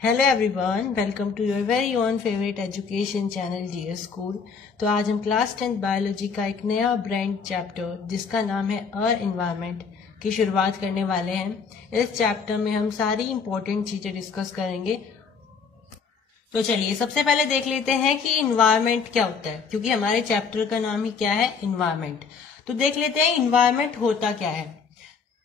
Hello everyone, welcome to your very own favourite education channel GS school. तो आज हम class 10 biology का एक नया ब्रांड चैप्टर जिसका नाम है अर्थ एनवायरनमेंट की शुरुआत करने वाले हैं। इस चैप्टर में हम सारी इंपॉर्टेंट चीजें डिस्कस करेंगे। तो चलिए सबसे पहले देख लेते हैं कि इन्वायरमेंट क्या होता है, क्योंकि हमारे चैप्टर का नाम ही क्या है, इन्वायरमेंट। तो देख लेते हैं इन्वायरमेंट होता क्या है।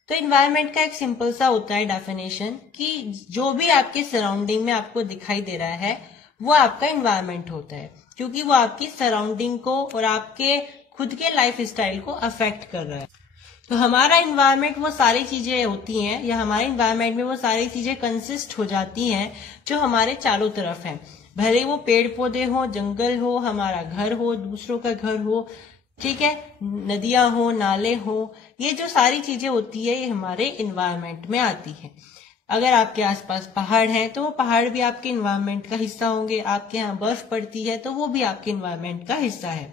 तो इन्वायरमेंट का एक सिंपल सा होता है डेफिनेशन कि जो भी आपके सराउंडिंग में आपको दिखाई दे रहा है वो आपका इन्वायरमेंट होता है, क्योंकि वो आपकी सराउंडिंग को और आपके खुद के लाइफ स्टाइल को अफेक्ट कर रहा है। तो हमारा इन्वायरमेंट वो सारी चीजें होती हैं, या हमारे इन्वायरमेंट में वो सारी चीजें कंसिस्ट हो जाती हैं जो हमारे चारों तरफ हैं। भले वो पेड़ पौधे हो, जंगल हो, हमारा घर हो, दूसरों का घर हो, ठीक है, नदियां हो, नाले हो, ये जो सारी चीजें होती है ये हमारे इन्वायरमेंट में आती है। अगर आपके आसपास पहाड़ हैं तो वो पहाड़ भी आपके इन्वायरमेंट का हिस्सा होंगे। आपके यहाँ बर्फ पड़ती है तो वो भी आपके इन्वायरमेंट का हिस्सा है।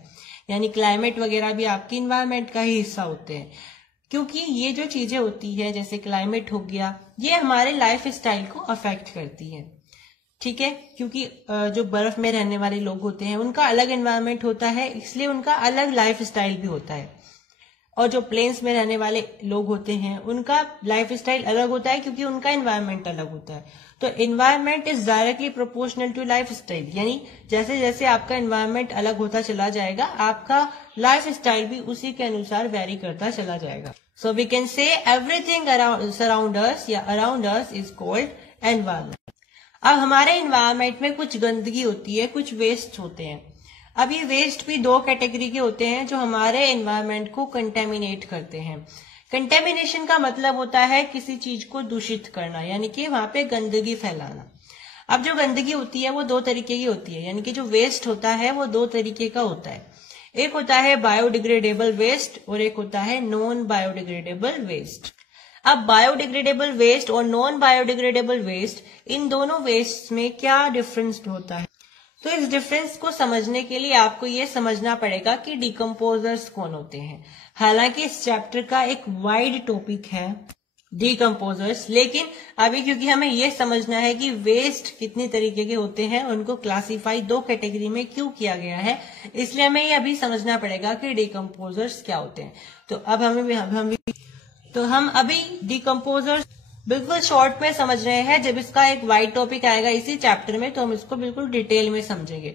यानी क्लाइमेट वगैरह भी आपके इन्वायरमेंट का ही हिस्सा होते हैं, क्योंकि ये जो चीजें होती है जैसे क्लाइमेट हो गया, ये हमारे लाइफ स्टाइल को अफेक्ट करती है। ठीक है, क्योंकि जो बर्फ में रहने वाले लोग होते हैं उनका अलग एनवायरनमेंट होता है, इसलिए उनका अलग लाइफ स्टाइल भी होता है। और जो प्लेन्स में रहने वाले लोग होते हैं उनका लाइफ स्टाइल अलग होता है, क्योंकि उनका एनवायरनमेंट अलग होता है। तो environment is directly proportional to lifestyle, यानी जैसे जैसे आपका एनवायरनमेंट अलग होता चला जाएगा आपका लाइफ स्टाइल भी उसी के अनुसार वेरी करता चला जाएगा। So we can say everything surround us या around us is called environment. अब हमारे इन्वायरमेंट में कुछ गंदगी होती है, कुछ वेस्ट होते हैं। अब ये वेस्ट भी दो कैटेगरी के होते हैं जो हमारे इन्वायरमेंट को कंटेमिनेट करते हैं। कंटेमिनेशन का मतलब होता है किसी चीज को दूषित करना, यानी कि वहां पे गंदगी फैलाना। अब जो गंदगी होती है वो दो तरीके की होती है, यानी कि जो वेस्ट होता है वो दो तरीके का होता है। एक होता है बायोडिग्रेडेबल वेस्ट और एक होता है नॉन बायोडिग्रेडेबल वेस्ट। अब बायोडिग्रेडेबल वेस्ट और नॉन बायोडिग्रेडेबल वेस्ट, इन दोनों वेस्ट में क्या डिफरेंस होता है? तो इस डिफरेंस को समझने के लिए आपको ये समझना पड़ेगा कि डिकम्पोजर्स कौन होते हैं। हालांकि इस चैप्टर का एक वाइड टॉपिक है डिकम्पोजर्स, लेकिन अभी क्योंकि हमें ये समझना है कि वेस्ट कितनी तरीके के होते हैं, उनको क्लासिफाई दो कैटेगरी में क्यों किया गया है, इसलिए हमें ये अभी समझना पड़ेगा कि डिकम्पोजर्स क्या होते हैं। तो अब हम अभी डिकम्पोजर्स बिल्कुल शॉर्ट में समझ रहे हैं। जब इसका एक वाइड टॉपिक आएगा इसी चैप्टर में तो हम इसको बिल्कुल डिटेल में समझेंगे।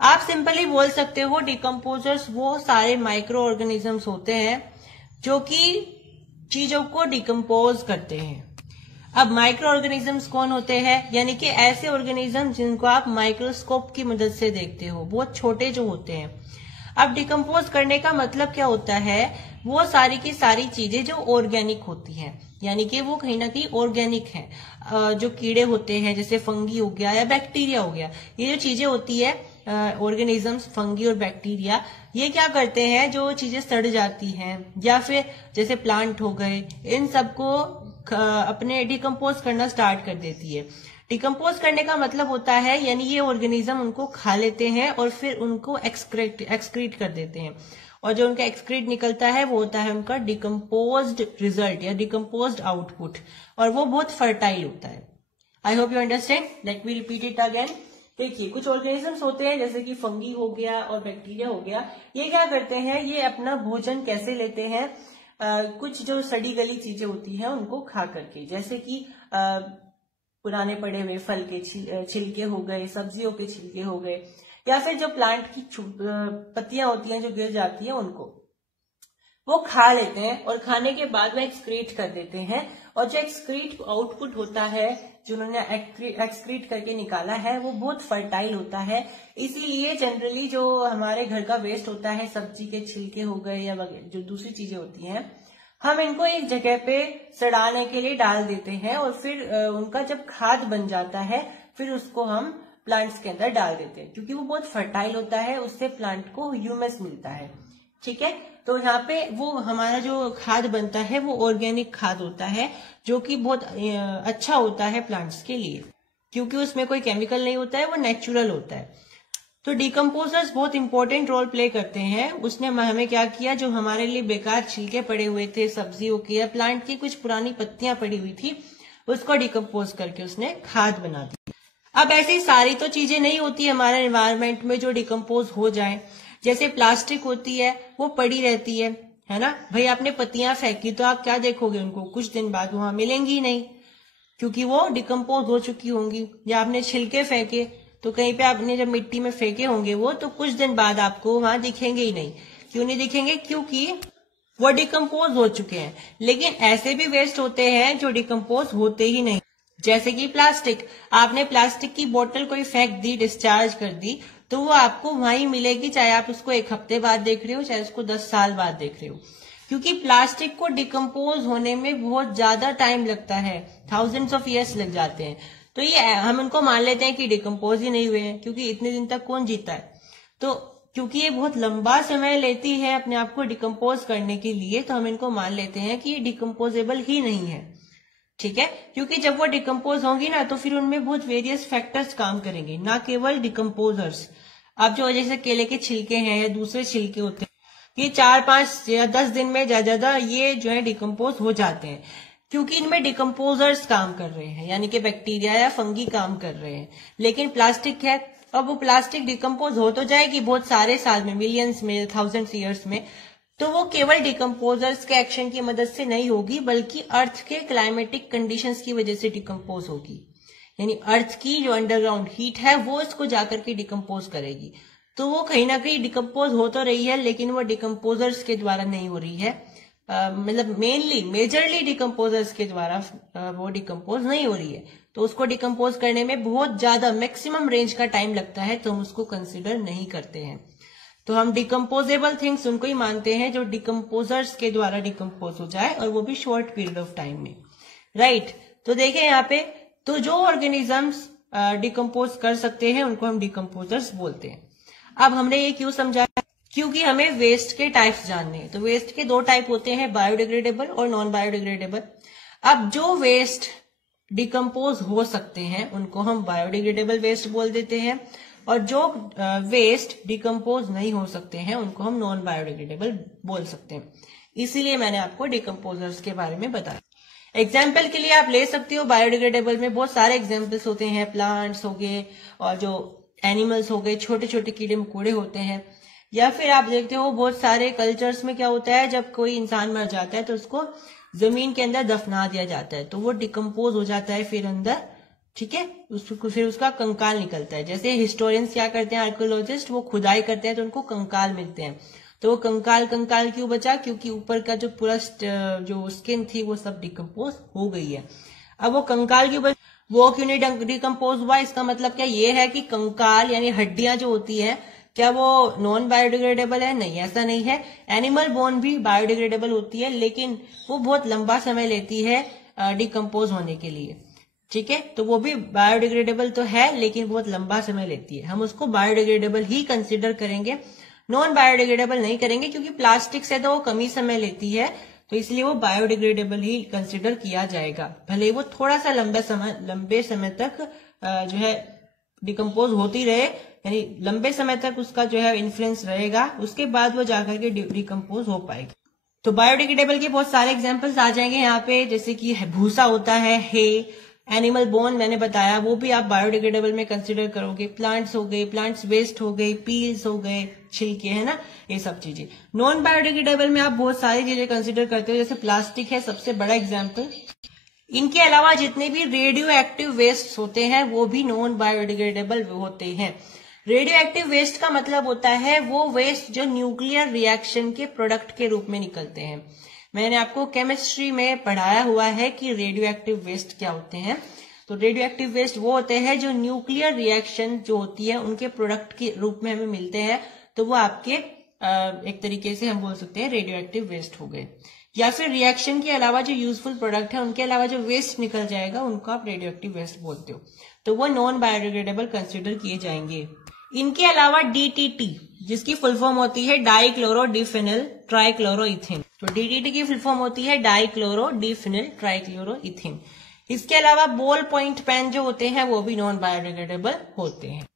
आप सिंपली बोल सकते हो डिकम्पोजर्स वो सारे माइक्रो ऑर्गेनिजम्स होते हैं जो कि चीजों को डिकम्पोज करते हैं। अब माइक्रो ऑर्गेनिजम्स कौन होते हैं? यानी कि ऐसे ऑर्गेनिज्म जिनको आप माइक्रोस्कोप की मदद से देखते हो, बहुत छोटे जो होते हैं। अब डिकम्पोज करने का मतलब क्या होता है? वो सारी की सारी चीजें जो ऑर्गेनिक होती हैं, यानी कि वो कहीं ना कहीं ऑर्गेनिक है। जो कीड़े होते हैं जैसे फंगी हो गया या बैक्टीरिया हो गया, ये जो चीजें होती है ऑर्गेनिजम्स, फंगी और बैक्टीरिया, ये क्या करते हैं, जो चीजें सड़ जाती हैं या फिर जैसे प्लांट हो गए, इन सबको अपने डिकम्पोज करना स्टार्ट कर देती है। डिकम्पोज करने का मतलब होता है यानी ये ऑर्गेनिज्म उनको खा लेते हैं और फिर उनको एक्सक्रीट कर देते हैं, और जो उनका एक्सक्रीट निकलता है वो होता है उनका डिकम्पोज्ड रिजल्ट या डिकम्पोज्ड आउटपुट, और वो बहुत फर्टाइल होता है। I hope you understand. Let me repeat it again. देखिए, कुछ ऑर्गेनिजम्स होते हैं जैसे कि फंगी हो गया और बैक्टीरिया हो गया, ये क्या करते हैं, ये अपना भोजन कैसे लेते हैं, कुछ जो सड़ी गली चीजें होती हैं उनको खा करके, जैसे कि पुराने पड़े हुए फल के छिलके हो गए, सब्जियों के छिलके हो गए, या फिर जो प्लांट की पत्तियां होती हैं जो गिर जाती हैं उनको वो खा लेते हैं, और खाने के बाद में एक्सक्रीट कर देते हैं। और जो एक्सक्रीट आउटपुट होता है, जो उन्होंने एक्सक्रीट करके निकाला है, वो बहुत फर्टाइल होता है। इसीलिए जनरली जो हमारे घर का वेस्ट होता है, सब्जी के छिलके हो गए या जो दूसरी चीजें होती हैं, हम इनको एक जगह पे सड़ाने के लिए डाल देते हैं, और फिर उनका जब खाद बन जाता है फिर उसको हम प्लांट्स के अंदर डाल देते हैं, क्योंकि वो बहुत फर्टाइल होता है, उससे प्लांट को ह्यूमस मिलता है। ठीक है, तो यहाँ पे वो हमारा जो खाद बनता है वो ऑर्गेनिक खाद होता है, जो कि बहुत अच्छा होता है प्लांट्स के लिए, क्योंकि उसमें कोई केमिकल नहीं होता है, वो नेचुरल होता है। तो डिकम्पोजर्स बहुत इंपॉर्टेंट रोल प्ले करते हैं। उसने हमें क्या किया, जो हमारे लिए बेकार छिलके पड़े हुए थे सब्जियों के या प्लांट की कुछ पुरानी पत्तियां पड़ी हुई थी, उसको डिकम्पोज करके उसने खाद बना दी। अब ऐसी सारी तो चीजें नहीं होती हमारे एनवायरमेंट में जो डिकम्पोज हो जाए। जैसे प्लास्टिक होती है वो पड़ी रहती है ना भाई। आपने पत्तियां फेंकी तो आप क्या देखोगे, उनको कुछ दिन बाद वहां मिलेंगी नहीं क्योंकि वो डिकम्पोज हो चुकी होंगी। या आपने छिलके फेंके तो कहीं पे आपने जब मिट्टी में फेंके होंगे वो, तो कुछ दिन बाद आपको वहां दिखेंगे ही नहीं। क्यों नहीं दिखेंगे? क्योंकि वो डिकम्पोज हो चुके हैं। लेकिन ऐसे भी वेस्ट होते हैं जो डिकम्पोज होते ही नहीं, जैसे कि प्लास्टिक। आपने प्लास्टिक की बोतल कोई फेंक दी, डिस्चार्ज कर दी, तो वो आपको वहीं मिलेगी, चाहे आप उसको 1 हफ्ते बाद देख रहे हो, चाहे उसको 10 साल बाद देख रहे हो। क्योंकि प्लास्टिक को डिकम्पोज होने में बहुत ज्यादा टाइम लगता है, थाउजेंड्स ऑफ ईयर्स लग जाते हैं। तो ये हम उनको मान लेते हैं कि डिकम्पोज ही नहीं हुए हैं, क्योंकि इतने दिन तक कौन जीता है। तो क्योंकि ये बहुत लंबा समय लेती है अपने आप को डिकम्पोज करने के लिए, तो हम इनको मान लेते हैं कि ये डिकम्पोजेबल ही नहीं है। ठीक है, क्योंकि जब वो डिकम्पोज होंगी ना तो फिर उनमें बहुत वेरियस फैक्टर्स काम करेंगे, ना केवल डिकम्पोजर्स। अब जो जैसे केले के छिलके हैं या दूसरे छिलके होते हैं, ये 4, 5 या 10 दिन में ज्यादा ये जो है डिकम्पोज हो जाते हैं, क्योंकि इनमें डिकम्पोजर्स काम कर रहे हैं, यानी कि बैक्टीरिया या फंगी काम कर रहे हैं। लेकिन प्लास्टिक है, अब वो प्लास्टिक डिकम्पोज हो तो जाएगी बहुत सारे साल में, मिलियंस में, थाउजेंड्स ईयर्स में, तो वो केवल डिकम्पोजर्स के एक्शन की मदद से नहीं होगी, बल्कि अर्थ के क्लाइमेटिक कंडीशंस की वजह से डिकम्पोज होगी। यानी अर्थ की जो अंडरग्राउंड हीट है वो इसको जाकर के डिकम्पोज करेगी। तो वो कहीं ना कहीं डिकम्पोज हो तो रही है, लेकिन वो डिकम्पोजर्स के द्वारा नहीं हो रही है। मतलब मेजरली डिकम्पोजर्स के द्वारा वो डिकम्पोज नहीं हो रही है। तो उसको डिकम्पोज करने में बहुत ज्यादा मैक्सिमम रेंज का टाइम लगता है, तो हम उसको कंसिडर नहीं करते हैं। तो हम डिकम्पोजेबल थिंग्स उनको ही मानते हैं जो डिकम्पोजर्स के द्वारा डिकम्पोज हो जाए, और वो भी शॉर्ट पीरियड ऑफ टाइम में। राइट, तो देखें यहाँ पे, तो जो ऑर्गेनिजम्स डिकम्पोज कर सकते हैं उनको हम डिकम्पोजर्स बोलते हैं। अब हमने ये क्यों समझाया? क्योंकि हमें वेस्ट के टाइप्स जानने हैं। तो वेस्ट के 2 टाइप होते हैं, बायोडिग्रेडेबल और नॉन बायोडिग्रेडेबल। अब जो वेस्ट डिकम्पोज हो सकते हैं उनको हम बायोडिग्रेडेबल वेस्ट बोल देते हैं, और जो वेस्ट डिकम्पोज नहीं हो सकते हैं उनको हम नॉन बायोडिग्रेडेबल बोल सकते हैं। इसीलिए मैंने आपको डिकम्पोजर्स के बारे में बताया। एग्जाम्पल के लिए आप ले सकते हो, बायोडिग्रेडेबल में बहुत सारे एग्जाम्पल्स होते हैं, प्लांट्स हो गए और जो एनिमल्स हो गए, छोटे छोटे कीड़े मकोड़े होते हैं। या फिर आप देखते हो बहुत सारे कल्चर्स में क्या होता है, जब कोई इंसान मर जाता है तो उसको जमीन के अंदर दफना दिया जाता है, तो वो डिकम्पोज हो जाता है फिर अंदर। ठीक है, उसको फिर उसका कंकाल निकलता है। जैसे हिस्टोरियंस क्या करते हैं, आर्कियोलॉजिस्ट, वो खुदाई करते हैं तो उनको कंकाल मिलते हैं। तो वो कंकाल क्यों बचा? क्योंकि ऊपर का जो पूरा जो स्किन थी वो सब डिकम्पोज हो गई है। अब वो कंकाल क्यों बचा, वो क्यों नहीं डिकम्पोज हुआ? इसका मतलब क्या ये है कि कंकाल यानी हड्डियां जो होती है, क्या वो नॉन बायोडिग्रेडेबल है? नहीं, ऐसा नहीं है। एनिमल बोन भी बायोडिग्रेडेबल होती है, लेकिन वो बहुत लंबा समय लेती है डिकम्पोज होने के लिए। ठीक है, तो वो भी बायोडिग्रेडेबल तो है, लेकिन बहुत लंबा समय लेती है। हम उसको बायोडिग्रेडेबल ही कंसिडर करेंगे, नॉन बायोडिग्रेडेबल नहीं करेंगे, क्योंकि प्लास्टिक से तो वो कम ही समय लेती है, तो इसलिए वो बायोडिग्रेडेबल ही कंसिडर किया जाएगा। भले वो थोड़ा सा लंबे समय तक जो है डिकम्पोज होती रहे, यानी लंबे समय तक उसका जो है इन्फ्लुएंस रहेगा, उसके बाद वो जाकर के डिकम्पोज हो पाएगी। तो बायोडिग्रेडेबल के बहुत सारे एग्जाम्पल्स आ जाएंगे यहाँ पे, जैसे कि भूसा होता है, हे, एनिमल बोन मैंने बताया, वो भी आप बायोडिग्रेडेबल में कंसिडर करोगे। प्लांट्स हो गए, प्लांट्स वेस्ट हो गए, पील्स हो गए, छिलके, है ना, ये सब चीजें। नॉन बायोडिग्रेडेबल में आप बहुत सारी चीजें कंसिडर करते हो, जैसे प्लास्टिक है सबसे बड़ा एग्जाम्पल। इनके अलावा जितने भी रेडियो एक्टिव वेस्ट होते हैं वो भी नॉन बायोडिग्रेडेबल होते हैं। रेडियो एक्टिव वेस्ट का मतलब होता है वो वेस्ट जो न्यूक्लियर रिएक्शन के प्रोडक्ट के रूप में निकलते हैं। मैंने आपको केमिस्ट्री में पढ़ाया हुआ है कि रेडियो एक्टिव वेस्ट क्या होते हैं। तो रेडियो एक्टिव वेस्ट वो होते हैं जो न्यूक्लियर रिएक्शन जो होती है उनके प्रोडक्ट के रूप में हमें मिलते हैं, तो वो आपके एक तरीके से हम बोल सकते हैं रेडियो एक्टिव वेस्ट हो गए। या फिर रिएक्शन के अलावा जो यूजफुल प्रोडक्ट है उनके अलावा जो वेस्ट निकल जाएगा उनको आप रेडियो एक्टिव वेस्ट बोलते हो, तो वो नॉन बायोडिग्रेडेबल कंसिडर किए जाएंगे। इनके अलावा DTT जिसकी फुल फॉर्म होती है डाइक्लोरो डिफिनिल ट्राइक्लोरोइथेन, तो DTT की फुल फॉर्म होती है डाइक्लोरो डिफिनिल ट्राइक्लोरोइथेन। इसके अलावा बॉल पॉइंट पेन जो होते हैं वो भी नॉन बायोडिग्रेडेबल होते हैं।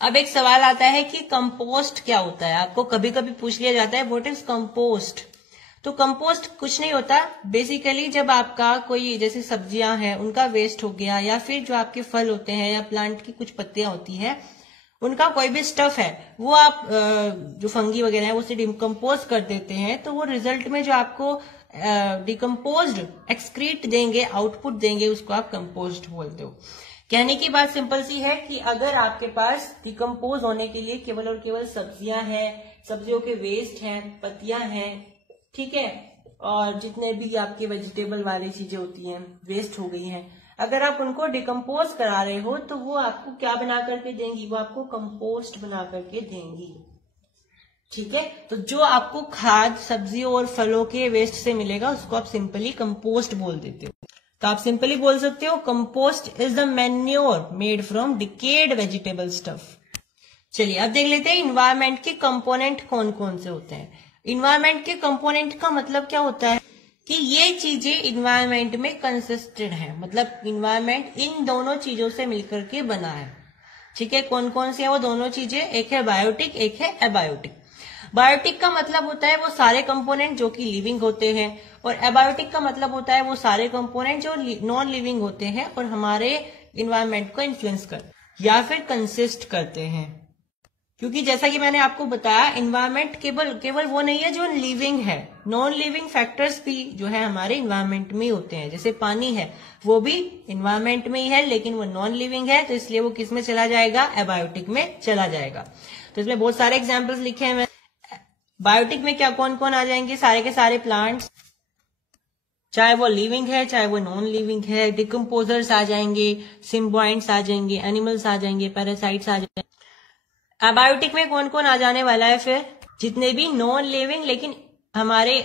अब एक सवाल आता है कि कंपोस्ट क्या होता है, आपको कभी कभी पूछ लिया जाता है व्हाट इज कंपोस्ट। तो कंपोस्ट कुछ नहीं होता, बेसिकली जब आपका कोई जैसे सब्जियां हैं उनका वेस्ट हो गया, या फिर जो आपके फल होते हैं या प्लांट की कुछ पत्तियां होती हैं उनका कोई भी स्टफ है वो आप जो फंगी वगैरह है उसे डिकम्पोज कर देते हैं, तो वो रिजल्ट में जो आपको डिकम्पोज्ड एक्सक्रीट देंगे, आउटपुट देंगे, उसको आप कंपोस्ट बोलते हो। कहने की बात सिंपल सी है कि अगर आपके पास डिकम्पोज होने के लिए केवल और केवल सब्जियां हैं, सब्जियों के वेस्ट हैं, पत्तियां हैं, ठीक है, और जितने भी आपके वेजिटेबल वाली चीजें होती हैं वेस्ट हो गई हैं, अगर आप उनको डिकम्पोज करा रहे हो तो वो आपको क्या बना करके देंगी, वो आपको कंपोस्ट बना करके देंगी। ठीक है, तो जो आपको खाद सब्जियों और फलों के वेस्ट से मिलेगा उसको आप सिंपली कंपोस्ट बोल देते हो। तो आप सिंपली बोल सकते हो compost is the manure made from decade vegetable stuff. चलिए अब देख लेते हैं इन्वायरमेंट के कंपोनेंट कौन कौन से होते हैं। इन्वायरमेंट के कंपोनेंट का मतलब क्या होता है कि ये चीजें इन्वायरमेंट में कंसिस्टेड है, मतलब इन्वायरमेंट इन दोनों चीजों से मिलकर के बना है। ठीक है, कौन कौन सी है वो दोनों चीजें, एक है बायोटिक, एक है एबायोटिक। बायोटिक का मतलब होता है वो सारे कंपोनेंट जो कि लिविंग होते हैं, और एबायोटिक का मतलब होता है वो सारे कंपोनेंट जो नॉन लिविंग होते हैं और हमारे इन्वायरमेंट को इन्फ्लुएंस करते या फिर कंसिस्ट करते हैं। क्योंकि जैसा कि मैंने आपको बताया इन्वायरमेंट केवल वो नहीं है जो लिविंग है, नॉन लिविंग फैक्टर्स भी जो है हमारे इन्वायरमेंट में ही होते हैं। जैसे पानी है वो भी इन्वायरमेंट में ही है लेकिन वो नॉन लिविंग है, तो इसलिए वो किस में चला जाएगा, एबायोटिक में चला जाएगा। तो इसमें बहुत सारे एग्जाम्पल्स लिखे हैं। बायोटिक में क्या कौन कौन आ जाएंगे, सारे के सारे प्लांट्स, चाहे वो लिविंग है चाहे वो नॉन लिविंग है, डिकम्पोजर्स आ जाएंगे, सिम्बायोइंट्स आ जाएंगे, एनिमल्स आ जाएंगे, पैरासाइट्स आ जाएंगे। एबायोटिक में कौन कौन आ जाने वाला है, फिर जितने भी नॉन लिविंग लेकिन हमारे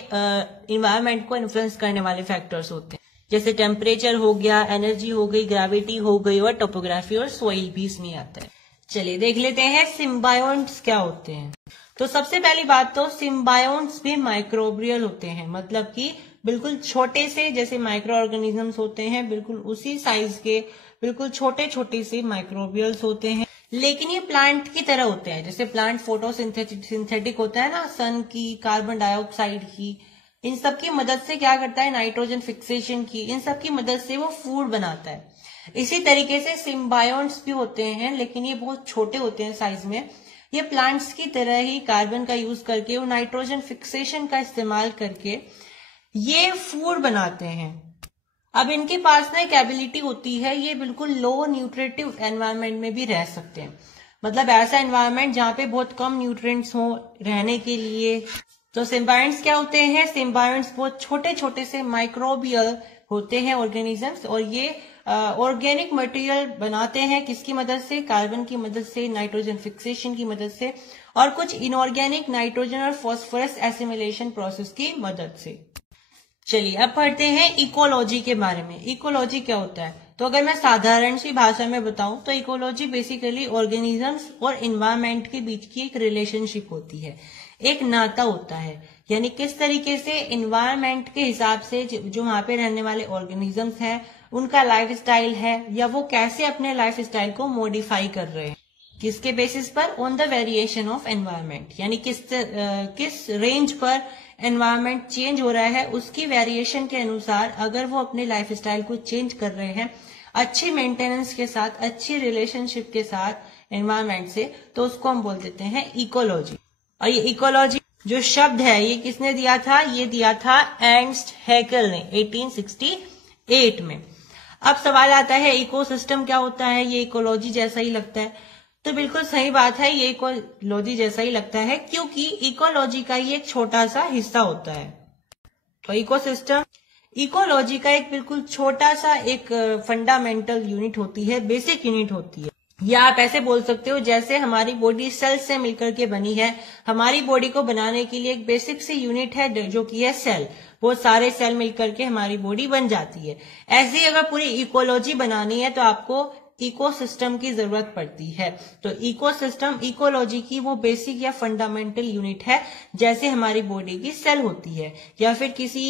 इन्वायरमेंट को इन्फ्लुएंस करने वाले फैक्टर्स होते हैं, जैसे टेम्परेचर हो गया, एनर्जी हो गई, ग्रेविटी हो गई, और टोपोग्राफी और सोइल भी इसमें आता है। चलिए देख लेते हैं सिम्बायोन्ट्स क्या होते हैं। तो सबसे पहली बात तो सिम्बायोन्ट्स भी माइक्रोबियल होते हैं, मतलब कि बिल्कुल छोटे से जैसे माइक्रो ऑर्गेनिजम्स होते हैं बिल्कुल उसी साइज के बिल्कुल छोटे छोटे से माइक्रोबियल्स होते हैं, लेकिन ये प्लांट की तरह होते हैं। जैसे प्लांट फोटोसिंथेटिक होता है ना, सन की, कार्बन डाइऑक्साइड की, इन सब की मदद से क्या करता है, नाइट्रोजन फिक्सेशन की, इन सब की मदद से वो फूड बनाता है। इसी तरीके से सिम्बायोन्ट्स भी होते हैं लेकिन ये बहुत छोटे होते हैं साइज में। ये प्लांट्स की तरह ही कार्बन का यूज करके और नाइट्रोजन फिक्सेशन का इस्तेमाल करके ये फूड बनाते हैं। अब इनके पास ना एक एबिलिटी होती है, ये बिल्कुल लो न्यूट्रिटिव एनवायरनमेंट में भी रह सकते हैं, मतलब ऐसा एनवायरनमेंट जहां पे बहुत कम न्यूट्रिएंट्स हो रहने के लिए। तो सिम्बायोन्ट्स क्या होते हैं, सिम्बायोन्ट्स बहुत छोटे छोटे से माइक्रोबियल होते हैं ऑर्गेनिजम्स, और ये ऑर्गेनिक मटेरियल बनाते हैं किसकी मदद से, कार्बन की मदद से, नाइट्रोजन फिक्सेशन की मदद से, और कुछ इनऑर्गेनिक नाइट्रोजन और फॉस्फोरस एसिमिलेशन प्रोसेस की मदद से। चलिए अब पढ़ते हैं इकोलॉजी के बारे में। इकोलॉजी क्या होता है, तो अगर मैं साधारण सी भाषा में बताऊं तो इकोलॉजी बेसिकली ऑर्गेनिजम्स और इन्वायरमेंट के बीच की एक रिलेशनशिप होती है, एक नाता होता है। यानी किस तरीके से इन्वायरमेंट के हिसाब से जो वहां पे रहने वाले ऑर्गेनिजम्स हैं उनका लाइफ स्टाइल है, या वो कैसे अपने लाइफ स्टाइल को मॉडिफाई कर रहे हैं, किसके बेसिस पर, on the variation of environment, यानी किस रेंज पर एनवायरमेंट चेंज हो रहा है उसकी वेरिएशन के अनुसार अगर वो अपने लाइफ स्टाइल को चेंज कर रहे हैं अच्छी मेंटेनेंस के साथ, अच्छी रिलेशनशिप के साथ एनवायरमेंट से, तो उसको हम बोल देते हैं इकोलॉजी। और ये इकोलॉजी जो शब्द है ये किसने दिया था, ये दिया था एर्नस्ट हैकेल ने 1868 में। अब सवाल आता है इकोसिस्टम क्या होता है, ये इकोलॉजी जैसा ही लगता है, तो बिल्कुल सही बात है, ये इकोलॉजी जैसा ही लगता है क्योंकि इकोलॉजी का ये एक छोटा सा हिस्सा होता है। तो इकोसिस्टम इकोलॉजी का एक बिल्कुल छोटा सा एक फंडामेंटल यूनिट होती है, बेसिक यूनिट होती है, या आप ऐसे बोल सकते हो जैसे हमारी बॉडी सेल से मिलकर के बनी है, हमारी बॉडी को बनाने के लिए एक बेसिक सी यूनिट है जो कि है सेल, बहुत सारे सेल मिलकर के हमारी बॉडी बन जाती है। ऐसे ही अगर पूरी इकोलॉजी बनानी है तो आपको इकोसिस्टम की जरूरत पड़ती है। तो इकोसिस्टम इकोलॉजी की वो बेसिक या फंडामेंटल यूनिट है, जैसे हमारी बॉडी की सेल होती है, या फिर किसी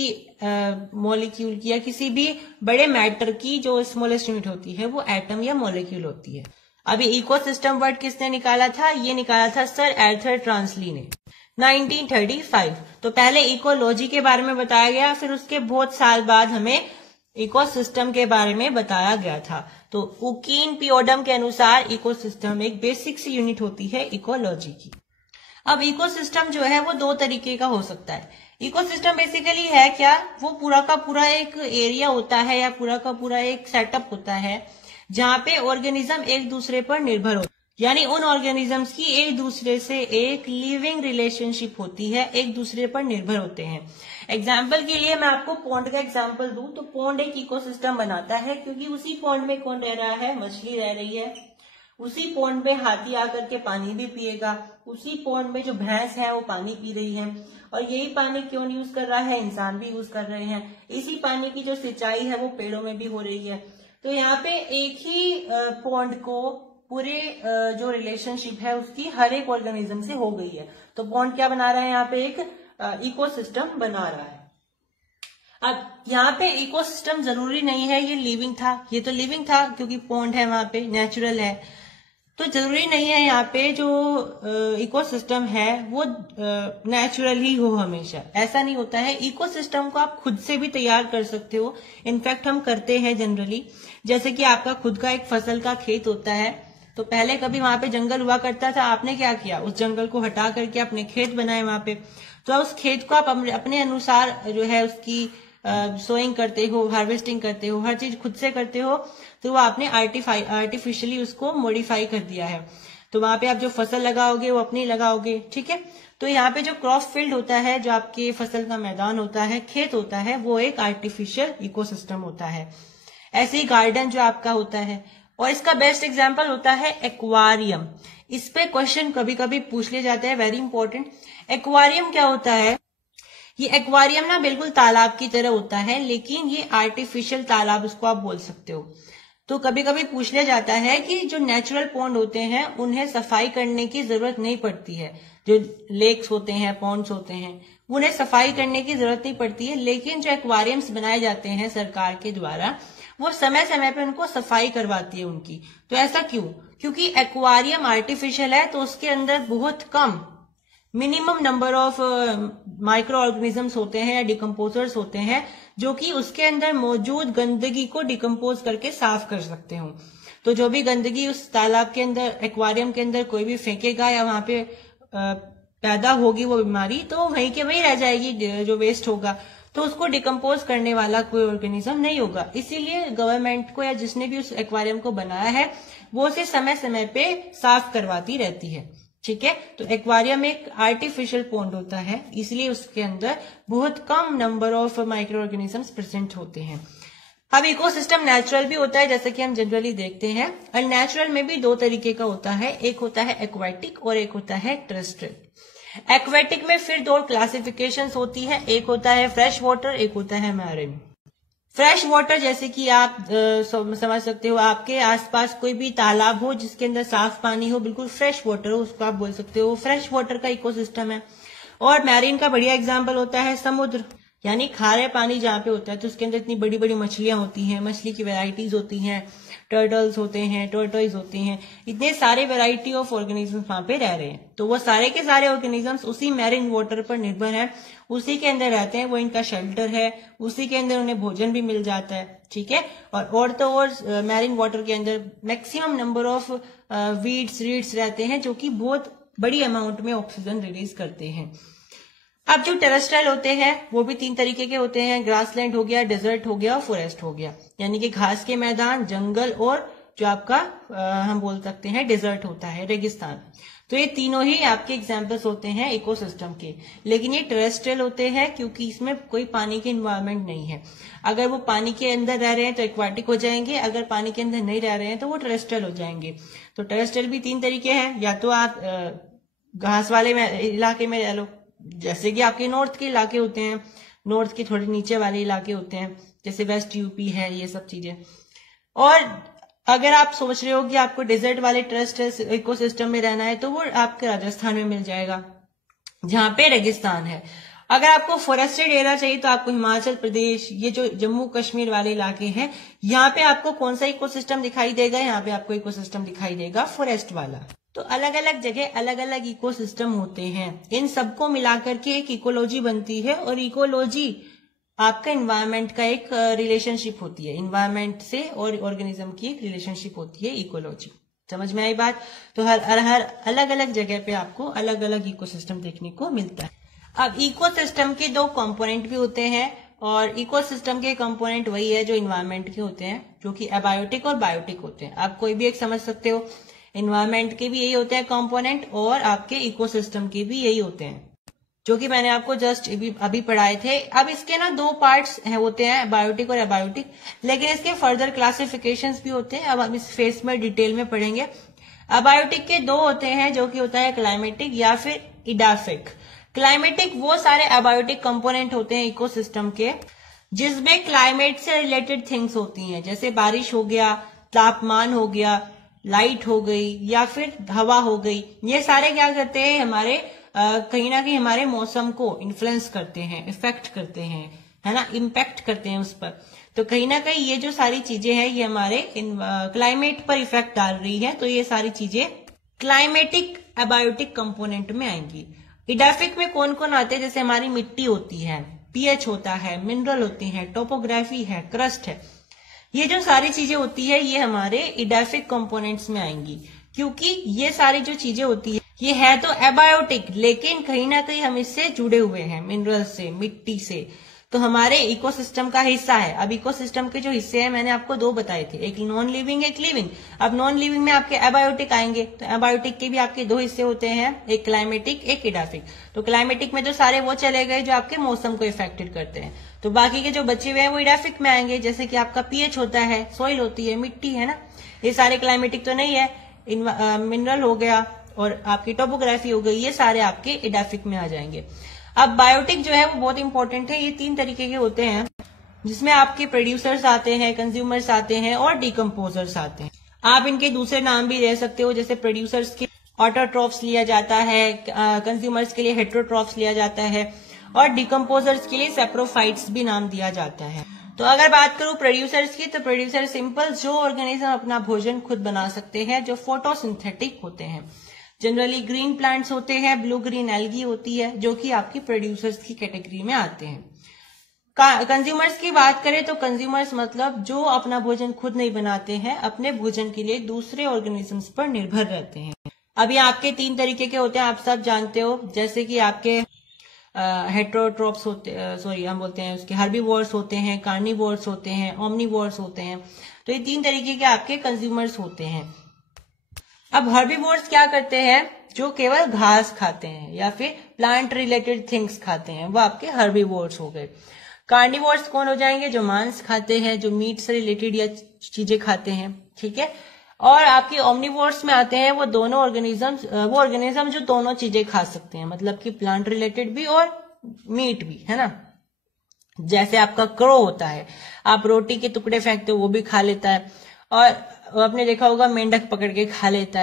मॉलिक्यूल की या किसी भी बड़े मैटर की जो स्मॉलेस्ट यूनिट होती है वो एटम या मॉलिक्यूल होती है। अभी इकोसिस्टम वर्ड किसने निकाला था, ये निकाला था सर आर्थर ट्रांसली ने। 1935। तो पहले इकोलॉजी के बारे में बताया गया, फिर उसके बहुत साल बाद हमें इकोसिस्टम के बारे में बताया गया था। तो उकीन पियोडम के अनुसार इकोसिस्टम एक बेसिक सी यूनिट होती है इकोलॉजी की। अब इकोसिस्टम जो है वो दो तरीके का हो सकता है। इकोसिस्टम बेसिकली है क्या, वो पूरा का पूरा एक एरिया होता है या पूरा का पूरा एक सेटअप होता है जहाँ पे ऑर्गेनिज्म एक दूसरे पर निर्भर होते हैं, यानी उन ऑर्गेनिजम्स की एक दूसरे से एक लिविंग रिलेशनशिप होती है, एक दूसरे पर निर्भर होते हैं। एग्जाम्पल के लिए मैं आपको पॉन्ड का एग्जाम्पल दूं तो पॉन्ड एक इकोसिस्टम बनाता है, क्योंकि उसी पॉन्ड में कौन रह रहा है, मछली रह रही है। उसी पॉन्ड में हाथी आकर के पानी भी पिएगा, उसी पॉन्ड में जो भैंस है वो पानी पी रही है, और यही पानी क्यों यूज कर रहा है, इंसान भी यूज कर रहे हैं। इसी पानी की जो सिंचाई है वो पेड़ों में भी हो रही है। तो यहाँ पे एक ही पॉन्ड को पूरे जो रिलेशनशिप है उसकी हर एक ऑर्गेनिज्म से हो गई है। तो पॉन्ड क्या बना रहा है, यहाँ पे एक इकोसिस्टम बना रहा है। अब यहाँ पे इकोसिस्टम जरूरी नहीं है ये लिविंग था, ये तो लिविंग था क्योंकि पॉन्ड है वहां पे, नेचुरल है। तो जरूरी नहीं है यहाँ पे जो इकोसिस्टम है वो नेचुरल ही हो हमेशा, ऐसा नहीं होता है। इकोसिस्टम को आप खुद से भी तैयार कर सकते हो, इनफैक्ट हम करते हैं जनरली। जैसे कि आपका खुद का एक फसल का खेत होता है, तो पहले कभी वहां पे जंगल हुआ करता था, आपने क्या किया, उस जंगल को हटा करके अपने खेत बनाए वहां पे। तो उस खेत को आप अपने अनुसार जो है उसकी सोइंग करते हो, हार्वेस्टिंग करते हो, हर चीज खुद से करते हो। तो वो आपने आर्टिफिशियली उसको मॉडिफाई कर दिया है। तो वहां पे आप जो फसल लगाओगे वो अपनी लगाओगे, ठीक है। तो यहाँ पे जो क्रॉप फील्ड होता है, जो आपके फसल का मैदान होता है, खेत होता है, वो एक आर्टिफिशियल इकोसिस्टम होता है। ऐसे ही गार्डन जो आपका होता है, और इसका बेस्ट एग्जाम्पल होता है एक्वारियम। इस पे क्वेश्चन कभी कभी पूछ लिए जाते हैं, वेरी इंपॉर्टेंट। एक्वारियम क्या होता है, ये एक्वारियम ना बिल्कुल तालाब की तरह होता है, लेकिन ये आर्टिफिशियल तालाब उसको आप बोल सकते हो। तो कभी कभी पूछ लिया जाता है कि जो नेचुरल पॉन्ड होते हैं उन्हें सफाई करने की जरूरत नहीं पड़ती है, जो लेक्स होते हैं, पॉन्ड्स होते हैं, उन्हें सफाई करने की जरूरत नहीं पड़ती है। लेकिन जो एक्वारियम्स बनाए जाते हैं सरकार के द्वारा, वो समय समय पे उनको सफाई करवाती है उनकी। तो ऐसा क्यों, क्योंकि एक्वारियम आर्टिफिशियल है, तो उसके अंदर बहुत कम minimum number of microorganisms होते हैं या डिकम्पोजर्स होते हैं, जो कि उसके अंदर मौजूद गंदगी को डिकम्पोज करके साफ कर सकते हो। तो जो भी गंदगी उस तालाब के अंदर, एक्वारियम के अंदर कोई भी फेंकेगा या वहां पे पैदा होगी वो बीमारी, तो वहीं के वहीं रह जाएगी, जो वेस्ट होगा। तो उसको डिकम्पोज करने वाला कोई ऑर्गेनिज्म नहीं होगा। इसीलिए गवर्नमेंट को या जिसने भी उस एक्वारियम को बनाया है वो उसे समय समय पे साफ करवाती रहती है, ठीक है। तो एक्वारियम एक आर्टिफिशियल पॉन्ड होता है, इसलिए उसके अंदर बहुत कम number of microorganisms present होते हैं। अब इकोसिस्टम नेचुरल भी होता है, जैसे कि हम जनरली देखते हैं, और नेचुरल में भी दो तरीके का होता है, एक होता है एक्वाटिक और एक होता है टेरेस्ट्रियल। एक्वेटिक में फिर दो क्लासिफिकेशंस होती है, एक होता है फ्रेश वाटर, एक होता है मैरिन। फ्रेश वाटर जैसे कि आप समझ सकते हो, आपके आसपास कोई भी तालाब हो जिसके अंदर साफ पानी हो, बिल्कुल फ्रेश वाटर हो, उसको आप बोल सकते हो फ्रेश वाटर का इकोसिस्टम है। और मैरिन का बढ़िया एग्जाम्पल होता है समुद्र, यानी खारे पानी जहाँ पे होता है, तो उसके अंदर इतनी बड़ी बड़ी मछलियां होती हैं, मछली की वेराइटीज होती हैं, टर्टल्स होते हैं, टोर्टोइज होते हैं, इतने सारे वेराइटी ऑफ ऑर्गेनिजम्स वहां पे रह रहे हैं। तो वो सारे के सारे ऑर्गेनिजम्स उसी मैरिन वाटर पर निर्भर हैं, उसी के अंदर रहते हैं, वो इनका शेल्टर है, उसी के अंदर उन्हें भोजन भी मिल जाता है, ठीक है। और तो और मैरिन वाटर के अंदर maximum number of weeds reads रहते हैं, जो कि बहुत बड़ी अमाउंट में ऑक्सीजन रिलीज करते हैं। अब जो टेरेस्ट्रियल होते हैं वो भी तीन तरीके के होते हैं, ग्रासलैंड हो गया, डेजर्ट हो गया और फॉरेस्ट हो गया, यानी कि घास के मैदान, जंगल, और जो आपका हम बोल सकते हैं डेजर्ट होता है, रेगिस्तान। तो ये तीनों ही आपके एग्जाम्पल्स होते हैं इकोसिस्टम के। लेकिन ये टेरेस्ट्रियल होते हैं क्योंकि इसमें कोई पानी के इन्वायरमेंट नहीं है। अगर वो पानी के अंदर रह रहे हैं तो एक्वाटिक हो जाएंगे, अगर पानी के अंदर नहीं रह रहे हैं तो वो टेरेस्ट्रियल हो जाएंगे। तो टेरेस्ट्रियल भी तीन तरीके हैं, या तो आप घास वाले इलाके में रह लो, जैसे कि आपके नॉर्थ के इलाके होते हैं, नॉर्थ के थोड़े नीचे वाले इलाके होते हैं, जैसे वेस्ट यूपी है, ये सब चीजें। और अगर आप सोच रहे हो कि आपको डेजर्ट वाले टेरेस्ट्रियल इकोसिस्टम में रहना है, तो वो आपके राजस्थान में मिल जाएगा, जहां पे रेगिस्तान है। अगर आपको फॉरेस्टेड एरिया चाहिए तो आपको हिमाचल प्रदेश, ये जो जम्मू कश्मीर वाले इलाके हैं, यहाँ पे आपको कौन सा इकोसिस्टम दिखाई देगा, यहाँ पे आपको इकोसिस्टम दिखाई देगा फॉरेस्ट वाला। तो अलग अलग जगह अलग अलग इकोसिस्टम होते हैं, इन सबको मिलाकर के एक इकोलॉजी बनती है। और इकोलॉजी आपका इन्वायरमेंट का एक रिलेशनशिप होती है, इन्वायरमेंट से और ऑर्गेनिज्म की एक रिलेशनशिप होती है इकोलॉजी। समझ में आई बात? तो हर अलग अलग जगह पे आपको अलग अलग इकोसिस्टम देखने को मिलता है। अब इकोसिस्टम के दो कंपोनेंट भी होते हैं, और इकोसिस्टम के कंपोनेंट वही है जो इन्वायरमेंट के होते हैं, जो कि एबायोटिक और बायोटिक होते हैं। आप कोई भी एक समझ सकते हो, इन्वायरमेंट के भी यही होते हैं कंपोनेंट, और आपके इकोसिस्टम के भी यही होते हैं, जो कि मैंने आपको जस्ट अभी पढ़ाए थे। अब इसके ना दो पार्ट्स होते हैं, बायोटिक और एबायोटिक, लेकिन इसके फर्दर क्लासिफिकेशंस भी होते हैं। अब हम इस फेस में डिटेल में पढ़ेंगे। एबायोटिक के दो होते हैं, जो कि होता है क्लाइमेटिक या फिर इडाफिक। क्लाइमेटिक वो सारे एबायोटिक कंपोनेंट होते हैं इकोसिस्टम के जिसमें क्लाइमेट से रिलेटेड थिंग्स होती हैं, जैसे बारिश हो गया, तापमान हो गया, लाइट हो गई, या फिर हवा हो गई। ये सारे क्या करते हैं, हमारे कहीं ना कहीं हमारे मौसम को इन्फ्लुएंस करते हैं, इफेक्ट करते हैं, है ना, इम्पैक्ट करते हैं उस पर। तो कहीं ना कहीं ये जो सारी चीजें हैं ये हमारे क्लाइमेट पर इफेक्ट डाल रही है। तो ये सारी चीजें क्लाइमेटिक एबायोटिक कंपोनेंट में आएंगी। इडाफिक में कौन कौन आते हैं, जैसे हमारी मिट्टी होती है, पीएच होता है, मिनरल होती है, टोपोग्राफी है, क्रस्ट है। ये जो सारी चीजें होती है ये हमारे इडाफिक कंपोनेंट्स में आएंगी, क्योंकि ये सारी जो चीजें होती है ये है तो एबायोटिक, लेकिन कहीं ना कहीं हम इससे जुड़े हुए हैं, मिनरल से, मिट्टी से, तो हमारे इकोसिस्टम का हिस्सा है। अब इकोसिस्टम के जो हिस्से हैं मैंने आपको दो बताए थे, एक नॉन लिविंग, एक लिविंग। अब नॉन लिविंग में आपके एबायोटिक आएंगे, तो एबायोटिक के भी आपके दो हिस्से होते हैं, एक क्लाइमेटिक, एक इडाफिक। तो क्लाइमेटिक में जो सारे वो चले गए जो आपके मौसम को इफेक्टेड करते हैं, तो बाकी के जो बचे हुए हैं वो इडाफिक में आएंगे, जैसे कि आपका पीएच होता है, सॉइल होती है, मिट्टी है ना, ये सारे क्लाइमेटिक तो नहीं है। मिनरल हो गया और आपकी टोपोग्राफी हो गई, ये सारे आपके इडाफिक में आ जाएंगे। अब बायोटिक जो है वो बहुत इंपॉर्टेंट है। ये तीन तरीके के होते हैं, जिसमें आपके प्रोड्यूसर्स आते हैं, कंज्यूमर्स आते हैं और डिकम्पोजर्स आते हैं। आप इनके दूसरे नाम भी ले सकते हो, जैसे प्रोड्यूसर्स के ऑटोट्रॉफ्स लिया जाता है, कंज्यूमर्स के लिए हेट्रोट्रॉफ्स लिया जाता है, और डिकम्पोजर्स के लिए सेप्रोफाइट्स भी नाम दिया जाता है। तो अगर बात करूं प्रोड्यूसर्स की, तो प्रोड्यूसर सिंपल जो ऑर्गेनिज्म अपना भोजन खुद बना सकते हैं, जो फोटोसिंथेटिक होते हैं। जनरली ग्रीन प्लांट्स होते हैं, ब्लू ग्रीन एल्गी होती है, जो कि आपकी प्रोड्यूसर्स की कैटेगरी में आते हैं। कंज्यूमर्स की बात करें तो कंज्यूमर्स मतलब जो अपना भोजन खुद नहीं बनाते हैं, अपने भोजन के लिए दूसरे ऑर्गेनिजम्स पर निर्भर रहते हैं। अभी आपके तीन तरीके के होते हैं, आप सब जानते हो, जैसे कि आपके हेट्रोट्रॉप्स होते, हम बोलते हैं उसके हर्बीवोर्स होते हैं, कार्निवोर्स होते हैं, ओमनीवोर्स होते हैं। तो ये तीन तरीके के आपके कंज्यूमर्स होते हैं। अब हर्बीवोर्स क्या करते हैं, जो केवल घास खाते हैं या फिर प्लांट रिलेटेड थिंग्स खाते हैं, वो आपके हर्बीवोर्स हो गए। कार्निवोर्स कौन हो जाएंगे, जो मांस खाते हैं, जो मीट से रिलेटेड या चीजें खाते हैं, ठीक है। और आपके ओमनीवोर्स में आते हैं वो दोनों ऑर्गेनिज्म जो दोनों चीजें खा सकते हैं, मतलब कि प्लांट रिलेटेड भी और मीट भी, है ना। जैसे आपका क्रो होता है, आप रोटी के टुकड़े फेंकते हो वो भी खा लेता है, और आपने देखा होगा मेंढक पकड़ के खा लेता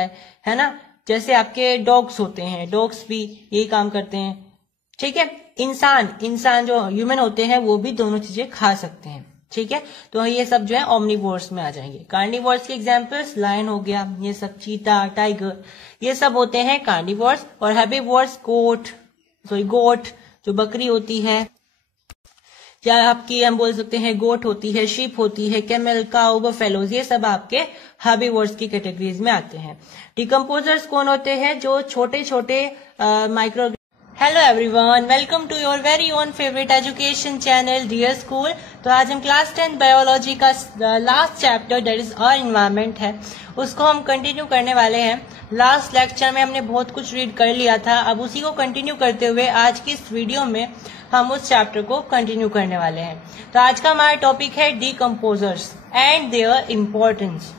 है ना। जैसे आपके डॉग्स होते हैं, डॉग्स भी यही काम करते हैं, ठीक है। इंसान जो ह्यूमन होते हैं वो भी दोनों चीजें खा सकते हैं, ठीक है। तो ये सब जो है ओमनीवोर्स में आ जाएंगे। कार्निवोर्स के एग्जांपल्स लायन हो गया, ये सब चीता, टाइगर, ये सब होते हैं कार्निवोर्स। और हेर्बीवोर्स गोट जो बकरी होती है, या आपकी हम बोल सकते हैं गोट होती है, शीप होती है, कैमल, काउ, बफेलोज, ये सब आपके हर्बीवोर्स की कैटेगरीज में आते हैं। डिकम्पोजर्स कौन होते हैं, जो छोटे छोटे micro. Hello everyone, welcome to your very own favourite education channel dear school. तो आज हम क्लास 10 बायोलॉजी का last chapter that is our environment है, उसको हम कंटिन्यू करने वाले हैं। लास्ट लेक्चर में हमने बहुत कुछ रीड कर लिया था, अब उसी को कंटिन्यू करते हुए आज की इस वीडियो में हम उस चैप्टर को कंटिन्यू करने वाले हैं। तो आज का हमारा टॉपिक है डिकम्पोजर्स एंड देयर इम्पोर्टेंस।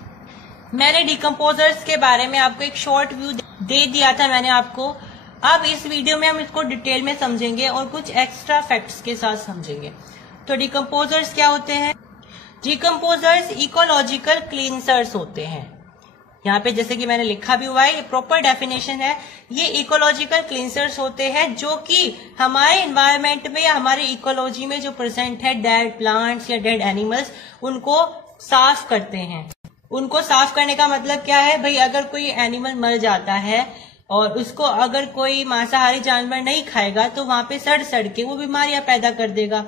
मैंने डिकम्पोजर्स के बारे में आपको एक शॉर्ट व्यू दे दिया था मैंने आपको। अब इस वीडियो में हम इसको डिटेल में समझेंगे और कुछ एक्स्ट्रा फैक्ट्स के साथ समझेंगे। तो डिकम्पोजर्स क्या होते हैं? डिकम्पोजर्स इकोलॉजिकल क्लींसर्स होते हैं। यहाँ पे जैसे कि मैंने लिखा भी हुआ है, ये प्रॉपर डेफिनेशन है। ये इकोलॉजिकल क्लींसर्स होते हैं जो कि हमारे एनवायरनमेंट में या हमारे इकोलॉजी में जो प्रेजेंट है डेड प्लांट्स या डेड एनिमल्स, उनको साफ करते हैं। उनको साफ करने का मतलब क्या है भाई, अगर कोई एनिमल मर जाता है और उसको अगर कोई मांसाहारी जानवर नहीं खाएगा तो वहां पे सड़ सड़ के वो बीमारियां पैदा कर देगा।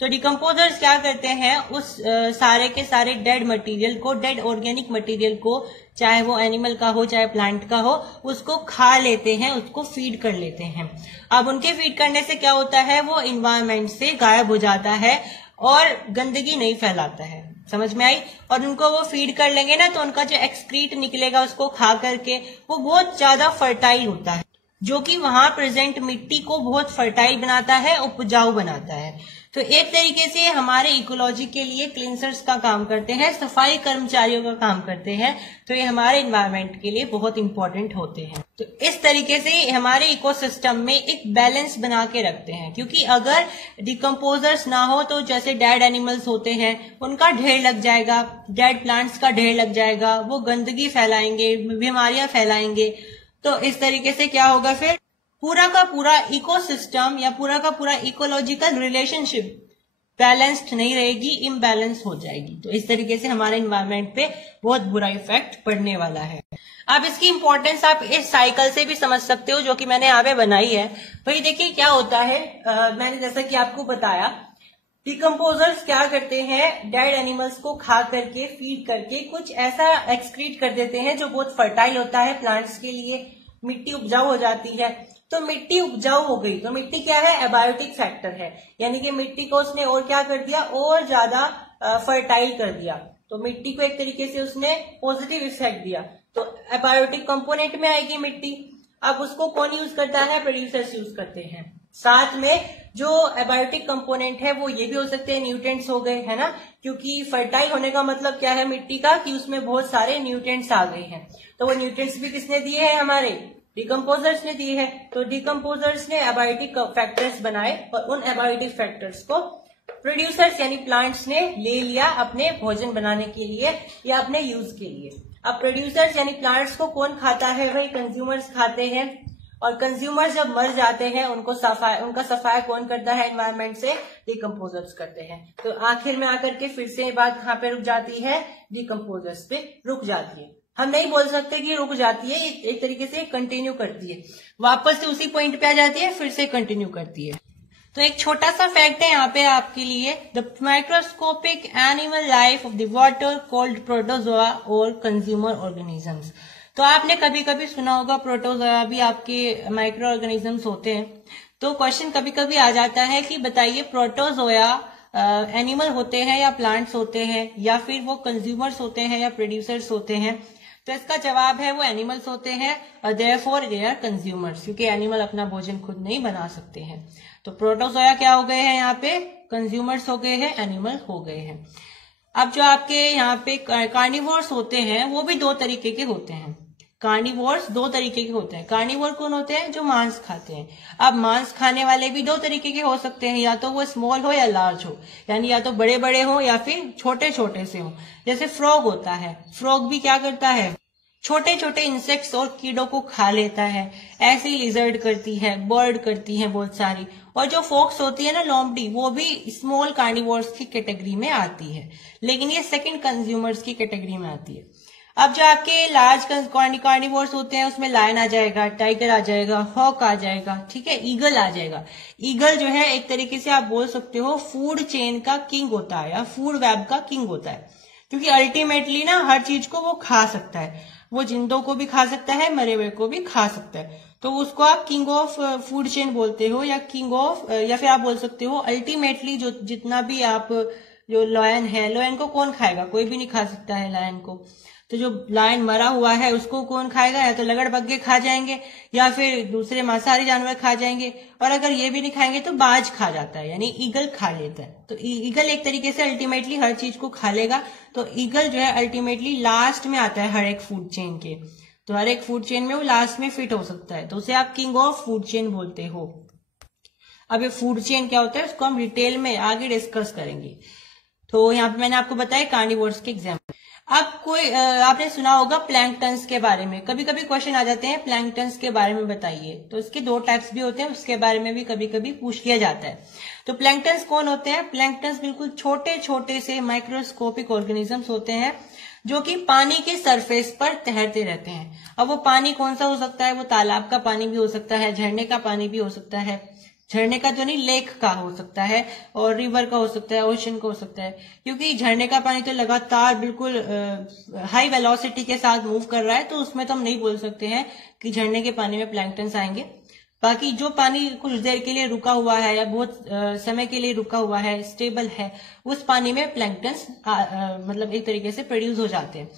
तो डिकम्पोजर्स क्या करते हैं, उस सारे के सारे डेड मटेरियल को, डेड ऑर्गेनिक मटेरियल को, चाहे वो एनिमल का हो चाहे प्लांट का हो, उसको खा लेते हैं, उसको फीड कर लेते हैं। अब उनके फीड करने से क्या होता है, वो इन्वायरमेंट से गायब हो जाता है और गंदगी नहीं फैलाता है। समझ में आई? और उनको वो फीड कर लेंगे ना तो उनका जो एक्सक्रीट निकलेगा उसको खा करके वो बहुत ज्यादा फर्टाइल होता है, जो कि वहां प्रेजेंट मिट्टी को बहुत फर्टाइल बनाता है, उपजाऊ बनाता है। तो एक तरीके से हमारे इकोलॉजी के लिए क्लींसर्स का काम करते हैं, सफाई कर्मचारियों का काम करते हैं। तो ये हमारे एनवायरनमेंट के लिए बहुत इंपॉर्टेंट होते हैं। तो इस तरीके से हमारे इकोसिस्टम में एक बैलेंस बना के रखते हैं, क्योंकि अगर डिकम्पोजर्स ना हो तो जैसे डेड एनिमल्स होते हैं उनका ढेर लग जाएगा, डेड प्लांट्स का ढेर लग जाएगा, वो गंदगी फैलाएंगे, बीमारियां फैलाएंगे। तो इस तरीके से क्या होगा, फिर पूरा का पूरा इकोसिस्टम या पूरा का पूरा इकोलॉजिकल रिलेशनशिप बैलेंस्ड नहीं रहेगी, इम्बैलेंस हो जाएगी। तो इस तरीके से हमारे एनवायरनमेंट पे बहुत बुरा इफेक्ट पड़ने वाला है। अब इसकी इंपॉर्टेंस आप इस साइकिल से भी समझ सकते हो जो कि मैंने यहाँ पे बनाई है। भाई देखिए क्या होता है, मैंने जैसा कि आपको बताया, डिकम्पोजर्स क्या करते हैं, डेड एनिमल्स को खा करके, फीड करके कुछ ऐसा एक्सक्रीट कर देते हैं जो बहुत फर्टाइल होता है प्लांट्स के लिए, मिट्टी उपजाऊ हो जाती है। तो मिट्टी उपजाऊ हो गई तो मिट्टी क्या है, एबायोटिक फैक्टर है, यानी कि मिट्टी को उसने और क्या कर दिया, और ज्यादा फर्टाइल कर दिया। तो मिट्टी को एक तरीके से उसने पॉजिटिव इफेक्ट दिया, तो एबायोटिक कंपोनेंट में आएगी मिट्टी। अब उसको कौन यूज करता है, प्रोड्यूसर्स यूज करते हैं। साथ में जो एबायोटिक कंपोनेंट है वो ये भी हो सकते हैं न्यूट्रिएंट्स हो गए, है ना, क्योंकि फर्टाइल होने का मतलब क्या है मिट्टी का, कि उसमें बहुत सारे न्यूट्रिएंट्स आ गए हैं। तो वो न्यूट्रिएंट्स भी किसने दिए हैं, हमारे डिकम्पोजर्स ने दिए हैं। तो डिकम्पोजर्स ने एबायोटिक फैक्टर्स बनाए और उन एबायोटिक फैक्टर्स को प्रोड्यूसर्स यानी प्लांट्स ने ले लिया अपने भोजन बनाने के लिए या अपने यूज के लिए। अब प्रोड्यूसर्स यानी प्लांट्स को कौन खाता है, भाई कंज्यूमर्स खाते हैं। और कंज्यूमर्स जब मर जाते हैं उनका सफाया कौन करता है एनवायरनमेंट से, डिकम्पोजर्स करते हैं। तो आखिर में आकर के फिर से बात कहाँ पे रुक जाती है, डिकम्पोजर्स पे रुक जाती है। हम नहीं बोल सकते कि रुक जाती है, एक तरीके से कंटिन्यू करती है, वापस से उसी पॉइंट पे आ जाती है, फिर से कंटिन्यू करती है। तो एक छोटा सा फैक्ट है यहाँ पे आपके लिए, the microscopic animal life of the water called protozoa और कंज्यूमर ऑर्गेनिजम्स। तो आपने कभी कभी सुना होगा प्रोटोजोआ भी आपके माइक्रो ऑर्गेनिजम्स होते हैं। तो क्वेश्चन कभी कभी आ जाता है कि बताइए प्रोटोजोआ एनिमल होते हैं या प्लांट्स होते हैं, या फिर वो कंज्यूमर्स होते हैं या प्रोड्यूसर्स होते हैं। तो इसका जवाब है वो एनिमल्स होते हैं, देयरफॉर दे आर कंज्यूमर्स, क्योंकि एनिमल अपना भोजन खुद नहीं बना सकते हैं। तो प्रोटोजोआ क्या हो गए हैं, यहाँ पे कंज्यूमर्स हो गए हैं, एनिमल हो गए हैं। अब जो आपके यहाँ पे कार्निवोर्स होते हैं वो भी दो तरीके के होते हैं। कार्निवोर्स दो तरीके के होते हैं। कार्निवोर कौन होते हैं, जो मांस खाते हैं। अब मांस खाने वाले भी दो तरीके के हो सकते हैं, या तो वो स्मॉल हो या लार्ज हो, यानी या तो बड़े बड़े हो या फिर छोटे छोटे से हो। जैसे फ्रॉग होता है, फ्रॉग भी क्या करता है, छोटे छोटे इंसेक्ट्स और कीड़ों को खा लेता है। ऐसे ही लिजर्ड करती है, बर्ड करती है बहुत सारी। और जो फोक्स होती है ना, लोमड़ी, वो भी स्मॉल कार्निवोर्स की कैटेगरी में आती है, लेकिन ये सेकंड कंज्यूमर्स की कैटेगरी में आती है। अब जो आपके लार्ज कार्निवोर्स होते हैं उसमें लायन आ जाएगा, टाइगर आ जाएगा, हॉक आ जाएगा, ठीक है, ईगल आ जाएगा। ईगल जो है एक तरीके से आप बोल सकते हो फूड चेन का किंग होता है, या फूड वेब का किंग होता है, क्योंकि अल्टीमेटली ना हर चीज को वो खा सकता है। वो जिंदों को भी खा सकता है, मरे हुए को भी खा सकता है। तो उसको आप किंग ऑफ फूड चेन बोलते हो, या किंग ऑफ, या फिर आप बोल सकते हो अल्टीमेटली जो जितना भी आप, जो लायन है, लायन को कौन खाएगा, कोई भी नहीं खा सकता है लायन को। तो जो लायन मरा हुआ है उसको कौन खाएगा, या तो लगड़बग्गे खा जाएंगे या फिर दूसरे मांसाहारी जानवर खा जाएंगे, और अगर ये भी नहीं खाएंगे तो बाज खा जाता है, यानी ईगल खा लेता है। तो ईगल एक तरीके से अल्टीमेटली हर चीज को खा लेगा। तो ईगल जो है अल्टीमेटली लास्ट में आता है हर एक फूड चेन के। तो हर एक फूड चेन में वो लास्ट में फिट हो सकता है, तो उसे आप किंग ऑफ फूड चेन बोलते हो। अब ये फूड चेन क्या होता है उसको हम डिटेल में आगे डिस्कस करेंगे। तो यहाँ पे मैंने आपको बताया कार्निवोर्स के एग्जाम्पल। अब कोई आपने सुना होगा प्लैंकटन्स के बारे में, कभी कभी क्वेश्चन आ जाते हैं प्लैंकटन्स के बारे में बताइए। तो इसके दो टाइप्स भी होते हैं, उसके बारे में भी कभी कभी पूछ लिया जाता है। तो प्लैंकटन्स कौन होते हैं, प्लैंकटन्स बिल्कुल छोटे छोटे से माइक्रोस्कोपिक ऑर्गेनिजम्स होते हैं जो कि पानी के सरफेस पर तैरते रहते हैं। अब वो पानी कौन सा हो सकता है? वो तालाब का पानी भी हो सकता है, झरने का पानी भी हो सकता है, झरने का तो नहीं, लेक का हो सकता है, और रिवर का हो सकता है, ओशन का हो सकता है। क्योंकि झरने का पानी तो लगातार बिल्कुल हाई वेलोसिटी के साथ मूव कर रहा है, तो उसमें तो हम नहीं बोल सकते हैं कि झरने के पानी में प्लैंक्टन्स आएंगे। बाकी जो पानी कुछ देर के लिए रुका हुआ है या बहुत समय के लिए रुका हुआ है, स्टेबल है, उस पानी में प्लैंक्टन्स मतलब एक तरीके से प्रोड्यूस हो जाते हैं।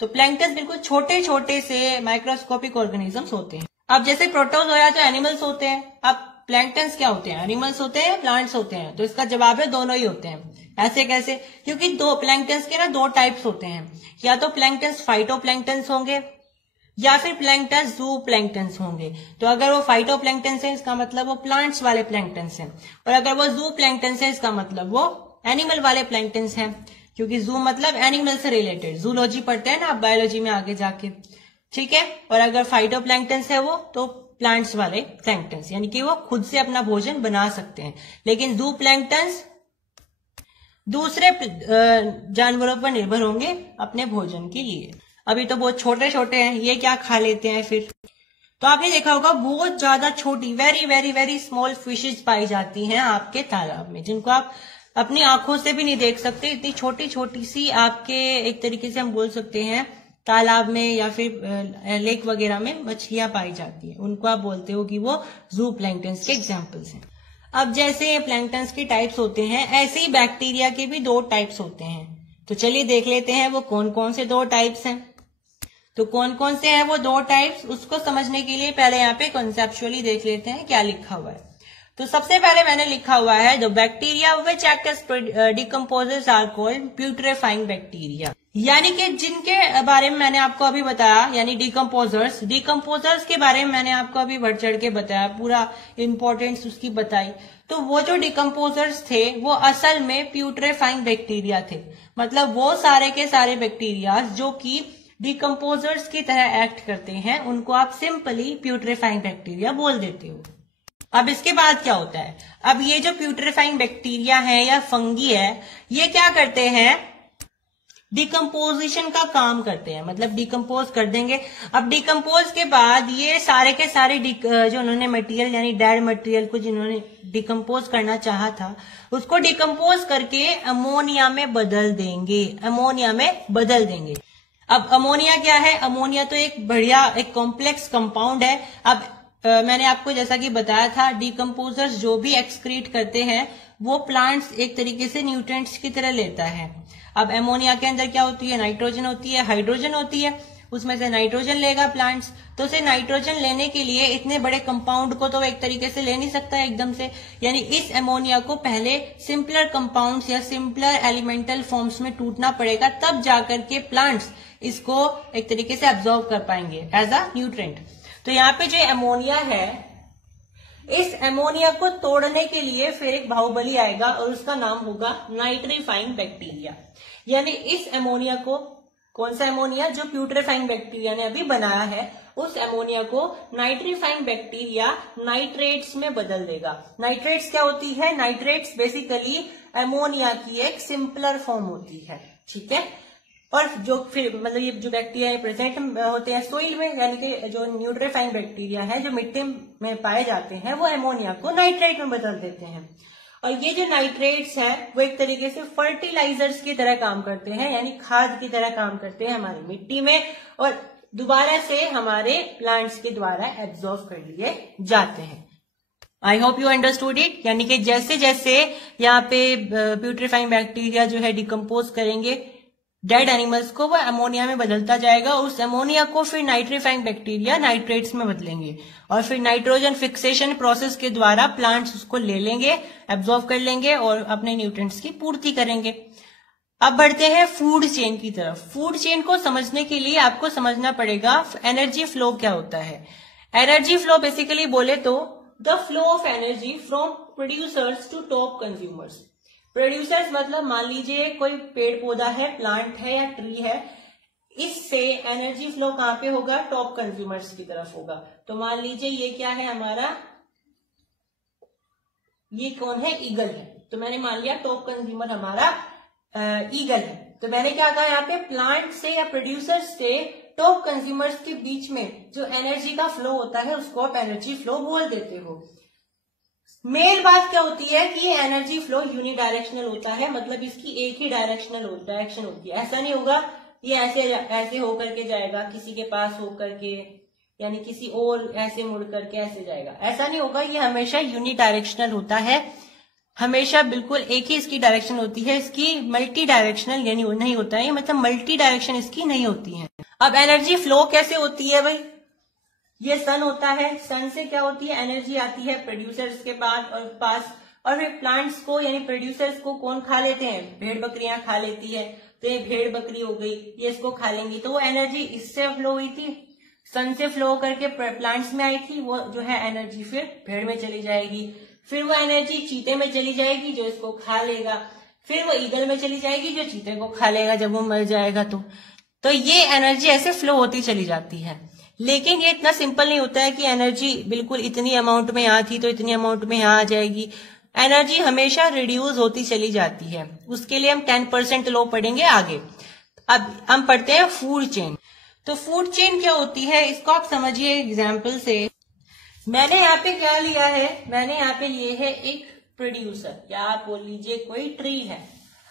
तो प्लैंक्टन्स बिल्कुल छोटे छोटे से माइक्रोस्कोपिक ऑर्गेनिजम्स होते हैं। अब जैसे प्रोटोजोआ तो एनिमल्स होते हैं, अब प्लैंक्टन्स क्या होते हैं? एनिमल्स होते हैं, प्लांट्स होते हैं? तो इसका जवाब है दोनों ही होते हैं। ऐसे कैसे? क्योंकि दो प्लैंक्टन्स के ना दो टाइप्स होते हैं, या तो प्लैंक्टन्स फाइटोप्लैंक्टन्स होंगे या फिर प्लैंक्टन्स जू प्लैंक्टन्स होंगे। तो अगर वो फाइटोप्लैंक्टन्स है इसका मतलब वो प्लांट्स वाले प्लैंक्टन्स हैं, और अगर वो जू प्लैंक्टन्स है इसका मतलब वो एनिमल वाले प्लैंक्टन्स हैं। क्योंकि जू मतलब एनिमल से रिलेटेड, जूलॉजी पढ़ते हैं ना आप बायोलॉजी में आगे जाके, ठीक है। और अगर फाइटोप्लैंक्टन्स है वो तो प्लांट्स वाले प्लैंक्टन्स, यानी कि वो खुद से अपना भोजन बना सकते हैं। लेकिन जू प्लैंक्टन्स दूसरे जानवरों पर निर्भर होंगे अपने भोजन के लिए। अभी तो बहुत छोटे छोटे हैं, ये क्या खा लेते हैं फिर? तो आपने देखा होगा बहुत ज्यादा छोटी, very very very small fishes पाई जाती हैं आपके तालाब में, जिनको आप अपनी आंखों से भी नहीं देख सकते। इतनी छोटी छोटी सी आपके एक तरीके से हम बोल सकते हैं तालाब में या फिर लेक वगैरह में मछलियां पाई जाती है, उनको आप बोलते हो कि वो जू प्लैंक्टन्स के एग्जाम्पल्स हैं। अब जैसे प्लैंक्टन्स के टाइप्स होते हैं, ऐसे ही बैक्टीरिया के भी दो टाइप्स होते हैं। तो चलिए देख लेते हैं वो कौन कौन से दो टाइप्स हैं। तो कौन कौन से हैं वो दो टाइप्स, उसको समझने के लिए पहले यहाँ पे कॉन्सेप्चुअली देख लेते हैं क्या लिखा हुआ है। तो सबसे पहले मैंने लिखा हुआ है the bacteria which act as decomposers are called putrefying bacteria, यानी कि जिनके बारे में मैंने आपको अभी बताया, यानी डिकम्पोजर्स के बारे में मैंने आपको अभी बढ़ चढ़ के बताया, पूरा इंपॉर्टेंस उसकी बताई। तो वो जो डिकम्पोजर्स थे वो असल में प्यूट्रेफाइंग बैक्टीरिया थे, मतलब वो सारे के सारे बैक्टीरिया जो कि डिकम्पोजर्स की तरह एक्ट करते हैं, उनको आप सिंपली प्यूट्रेफाइंग बैक्टीरिया बोल देते हो। अब इसके बाद क्या होता है? अब ये जो प्यूट्रेफाइंग बैक्टीरिया है या फंगी है, ये क्या करते हैं? डिकम्पोजिशन का काम करते हैं, मतलब डिकम्पोज कर देंगे। अब डिकम्पोज के बाद ये सारे के सारे जो उन्होंने मटेरियल यानी डेड मटेरियल को जिन्होंने डिकम्पोज करना चाहा था, उसको डिकम्पोज करके अमोनिया में बदल देंगे, अमोनिया में बदल देंगे। अब अमोनिया क्या है? अमोनिया तो एक बढ़िया एक कॉम्प्लेक्स कंपाउंड है। अब मैंने आपको जैसा कि बताया था, डिकम्पोजर्स जो भी एक्सक्रीट करते हैं वो प्लांट्स एक तरीके से न्यूट्रिएंट्स की तरह लेता है। अब अमोनिया के अंदर क्या होती है? नाइट्रोजन होती है, हाइड्रोजन होती है, उसमें से नाइट्रोजन लेगा प्लांट्स। तो उसे नाइट्रोजन लेने के लिए इतने बड़े कंपाउंड को तो एक तरीके से ले नहीं सकता है एकदम से, यानी इस अमोनिया को पहले सिंपलर कंपाउंड्स या सिंपलर एलिमेंटल फॉर्म्स में टूटना पड़ेगा, तब जाकर के प्लांट्स इसको एक तरीके से एब्जॉर्ब कर पाएंगे एज अ न्यूट्रिएंट। तो यहाँ पे जो अमोनिया है, इस अमोनिया को तोड़ने के लिए फिर एक बाहुबली आएगा और उसका नाम होगा नाइट्रीफाइंग बैक्टीरिया। यानी इस अमोनिया को, कौन सा अमोनिया? जो प्यूट्रेफाइंग बैक्टीरिया ने अभी बनाया है, उस अमोनिया को नाइट्रीफाइंग बैक्टीरिया नाइट्रेट्स में बदल देगा। नाइट्रेट्स क्या होती है? नाइट्रेट्स बेसिकली अमोनिया की एक सिंपलर फॉर्म होती है, ठीक है। और जो फिर मतलब ये जो बैक्टीरिया प्रेजेंट होते हैं सोइल में, यानी कि जो न्यूट्रीफाइंग बैक्टीरिया है जो मिट्टी में पाए जाते हैं, वो अमोनिया को नाइट्रेट में बदल देते हैं। और ये जो नाइट्रेट्स हैं वो एक तरीके से फर्टिलाइजर्स की तरह काम करते हैं, यानी खाद की तरह काम करते हैं हमारी मिट्टी में, और दोबारा से हमारे प्लांट्स के द्वारा एब्जॉर्ब कर लिए जाते हैं। I hope you understood it. यानी कि जैसे जैसे यहाँ पे प्यूट्रीफाइंग बैक्टीरिया जो है डिकम्पोज करेंगे डेड एनिमल्स को, वो अमोनिया में बदलता जाएगा, और उस अमोनिया को फिर नाइट्रीफाइंग बैक्टीरिया नाइट्रेट्स में बदलेंगे, और फिर नाइट्रोजन फिक्सेशन प्रोसेस के द्वारा प्लांट्स उसको ले लेंगे, एब्जॉर्ब कर लेंगे और अपने न्यूट्रिएंट्स की पूर्ति करेंगे। अब बढ़ते हैं फूड चेन की तरफ। फूड चेन को समझने के लिए आपको समझना पड़ेगा एनर्जी फ्लो क्या होता है। एनर्जी फ्लो बेसिकली बोले तो the flow of energy from producers to top consumers. Producers मतलब मान लीजिए कोई पेड़ पौधा है, प्लांट है या ट्री है, इससे एनर्जी फ्लो कहां पे होगा? टॉप कंज्यूमर्स की तरफ होगा। तो मान लीजिए ये क्या है हमारा, ये कौन है? ईगल है। तो मैंने मान लिया टॉप कंज्यूमर हमारा ईगल है। तो मैंने क्या कहा यहाँ पे, प्लांट से या प्रोड्यूसर से टॉप कंज्यूमर्स के बीच में जो एनर्जी का फ्लो होता है उसको आप एनर्जी फ्लो बोल देते हो। मेन बात क्या होती है कि ये एनर्जी फ्लो यूनिडायरेक्शनल होता है, मतलब इसकी एक ही डायरेक्शन होती है। ऐसा नहीं होगा ये ऐसे होकर के जाएगा किसी के पास होकर के, यानी किसी और ऐसे मुड़ करके ऐसे जाएगा, ऐसा नहीं होगा। ये हमेशा यूनिडायरेक्शनल होता है, हमेशा बिल्कुल एक ही इसकी डायरेक्शन होती है। इसकी मल्टी डायरेक्शनल यानी नहीं होता है, मतलब मल्टी डायरेक्शन इसकी नहीं होती है। अब एनर्जी फ्लो कैसे होती है भाई, ये सन होता है, सन से क्या होती है, एनर्जी आती है प्रोड्यूसर्स के पास और फिर प्लांट्स को यानी प्रोड्यूसर्स को कौन खा लेते हैं, भेड़ बकरियां खा लेती है। तो ये भेड़ बकरी हो गई, ये इसको खा लेंगी, तो वो एनर्जी इससे फ्लो हुई थी, सन से फ्लो करके प्लांट्स में आई थी, वो जो है एनर्जी फिर भेड़ में चली जाएगी, फिर वो एनर्जी चीते में चली जाएगी जो इसको खा लेगा, फिर वो ईगल में चली जाएगी जो चीते को खा लेगा जब वो मर जाएगा। तो ये एनर्जी ऐसे फ्लो होती चली जाती है। लेकिन ये इतना सिंपल नहीं होता है कि एनर्जी बिल्कुल इतनी अमाउंट में यहाँ थी तो इतनी अमाउंट में यहाँ आ जाएगी। एनर्जी हमेशा रिड्यूस होती चली जाती है, उसके लिए हम 10% लॉ पढ़ेंगे आगे। अब हम पढ़ते हैं फूड चेन। तो फूड चेन क्या होती है इसको आप समझिए एग्जाम्पल से। मैंने यहाँ पे क्या लिया है, मैंने यहाँ पे लिए है एक प्रोड्यूसर, या आप बोल लीजिए कोई ट्री है।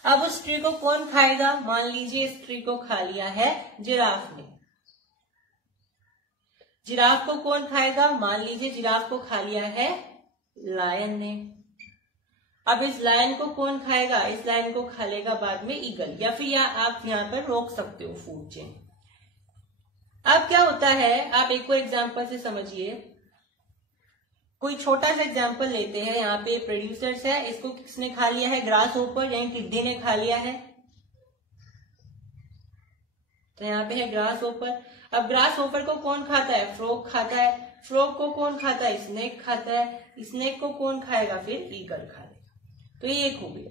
अब उस ट्री को कौन खाएगा, मान लीजिए इस ट्री को खा लिया है जिराफ ने। जिराफ को कौन खाएगा, मान लीजिए जिराफ को खा लिया है लायन ने। अब इस लायन को कौन खाएगा, इस लायन को खा लेगा बाद में ईगल, या फिर आप यहाँ पर रोक सकते हो फूड चेन। अब क्या होता है, आप एक और एग्जांपल से समझिए। कोई छोटा सा एग्जांपल लेते हैं, यहाँ पे प्रोड्यूसर्स है, इसको किसने खा लिया है, ग्रास होपर यानी टिड्डी ने खा लिया है। तो यहाँ पे है ग्रास होपर। अब ग्रास होपर को कौन खाता है, फ्रॉग खाता है। फ्रॉग को कौन खाता है, स्नेक खाता है। स्नेक को कौन खाएगा, फिर ईगल खाएगा। तो ये एक हो गई।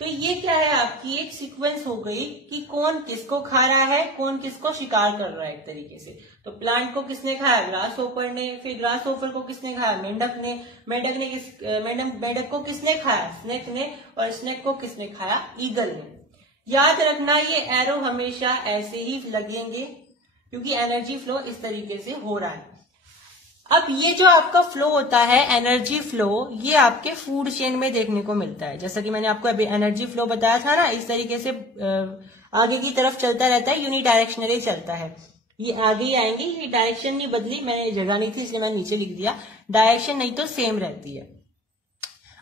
तो ये क्या है, आपकी एक सीक्वेंस हो गई कि कौन किसको खा रहा है, कौन किसको शिकार कर रहा है एक तरीके से। तो प्लांट को किसने खाया, ग्रास होपर ने। फिर ग्रास होपर को किसने खाया, मेंढक ने। मेंढक को किसने खाया, स्नेक ने। और स्नेक को किसने खाया, ईगल ने। याद रखना ये एरो हमेशा ऐसे ही लगेंगे क्योंकि एनर्जी फ्लो इस तरीके से हो रहा है। अब ये जो आपका फ्लो होता है एनर्जी फ्लो, ये आपके फूड चेन में देखने को मिलता है। जैसा कि मैंने आपको अभी एनर्जी फ्लो बताया था ना, इस तरीके से आगे की तरफ चलता रहता है, यूनिडायरेक्शनली चलता है। ये आगे ही आएंगे, ये डायरेक्शन नहीं बदली, मैंने जगह नहीं थी इसलिए मैंने नीचे लिख दिया। डायरेक्शन नहीं तो सेम रहती है।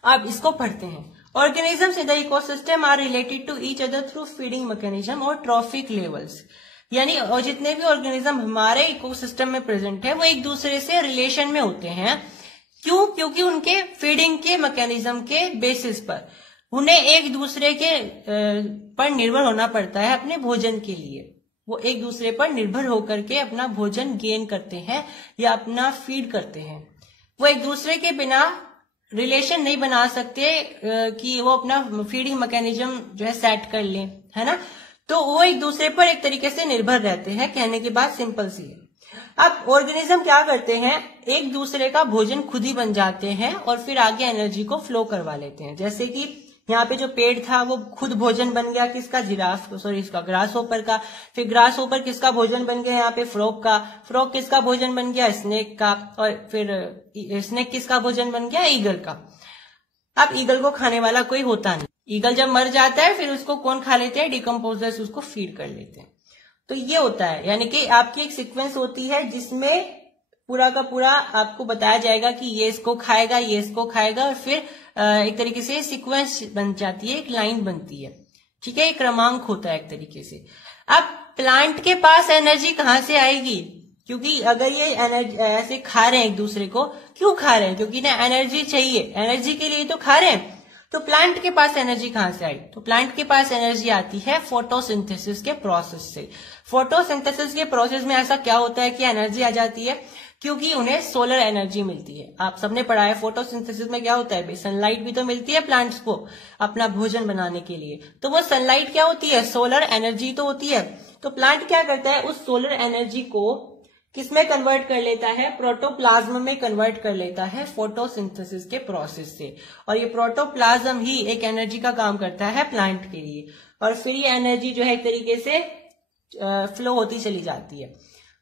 अब इसको पढ़ते हैं। Organisms in the ecosystem are related to each other through feeding mechanism और ट्रॉफिक लेवल्स। यानी और जितने भी ऑर्गेनिज्म हमारे इकोसिस्टम में प्रेजेंट है वो एक दूसरे से रिलेशन में होते हैं। क्यों, क्योंकि उनके फीडिंग के मैकेनिज्म के बेसिस पर उन्हें एक दूसरे के पर निर्भर होना पड़ता है अपने भोजन के लिए। वो एक दूसरे पर निर्भर होकर के अपना भोजन गेन करते हैं या अपना फीड करते हैं। वो एक दूसरे के बिना रिलेशन नहीं बना सकते कि वो अपना फीडिंग मैकेनिज्म जो है सेट कर ले, है ना। तो वो एक दूसरे पर एक तरीके से निर्भर रहते हैं। कहने की बात सिंपल सी है। अब ऑर्गेनिज्म क्या करते हैं, एक दूसरे का भोजन खुद ही बन जाते हैं और फिर आगे एनर्जी को फ्लो करवा लेते हैं। जैसे कि यहाँ पे जो पेड़ था वो खुद भोजन बन गया किसका, इसका ग्रास होपर का। फिर ग्रास होपर किसका भोजन बन गया, यहाँ पे फ्रॉग का। फ्रॉग किसका भोजन बन गया, स्नेक का। और फिर स्नेक किसका भोजन बन गया, ईगल का। अब ईगल को खाने वाला कोई होता नहीं। ईगल जब मर जाता है फिर उसको कौन खा लेते हैं, डिकम्पोजर्स उसको फीड कर लेते हैं। तो ये होता है, यानी कि आपकी एक सीक्वेंस होती है जिसमें पूरा का पूरा आपको बताया जाएगा कि ये इसको खाएगा, ये इसको खाएगा, और फिर एक तरीके से सीक्वेंस बन जाती है, एक लाइन बनती है। ठीक है, एक क्रमांक होता है एक तरीके से। अब प्लांट के पास एनर्जी कहाँ से आएगी, क्योंकि अगर ये एनर्जी ऐसे खा रहे हैं एक दूसरे को, क्यों खा रहे हैं, क्योंकि ना एनर्जी चाहिए, एनर्जी के लिए तो खा रहे हैं। तो प्लांट के पास एनर्जी कहां से आई, तो प्लांट के पास एनर्जी आती है फोटोसिंथेसिस के प्रोसेस से। फोटोसिंथेसिस के प्रोसेस में ऐसा क्या होता है कि एनर्जी आ जाती है, क्योंकि उन्हें सोलर एनर्जी मिलती है। आप सबने पढ़ा है फोटोसिंथेसिस में क्या होता है, सनलाइट भी तो मिलती है प्लांट्स को अपना भोजन बनाने के लिए। तो वो सनलाइट क्या होती है, सोलर एनर्जी तो होती है। तो प्लांट क्या करता है, उस सोलर एनर्जी को किसमें कन्वर्ट कर लेता है, प्रोटोप्लाज्म में कन्वर्ट कर लेता है फोटोसिंथेसिस के प्रोसेस से। और ये प्रोटोप्लाज्म ही एक एनर्जी का काम करता है प्लांट के लिए, और फिर ये एनर्जी जो है एक तरीके से फ्लो होती चली जाती है।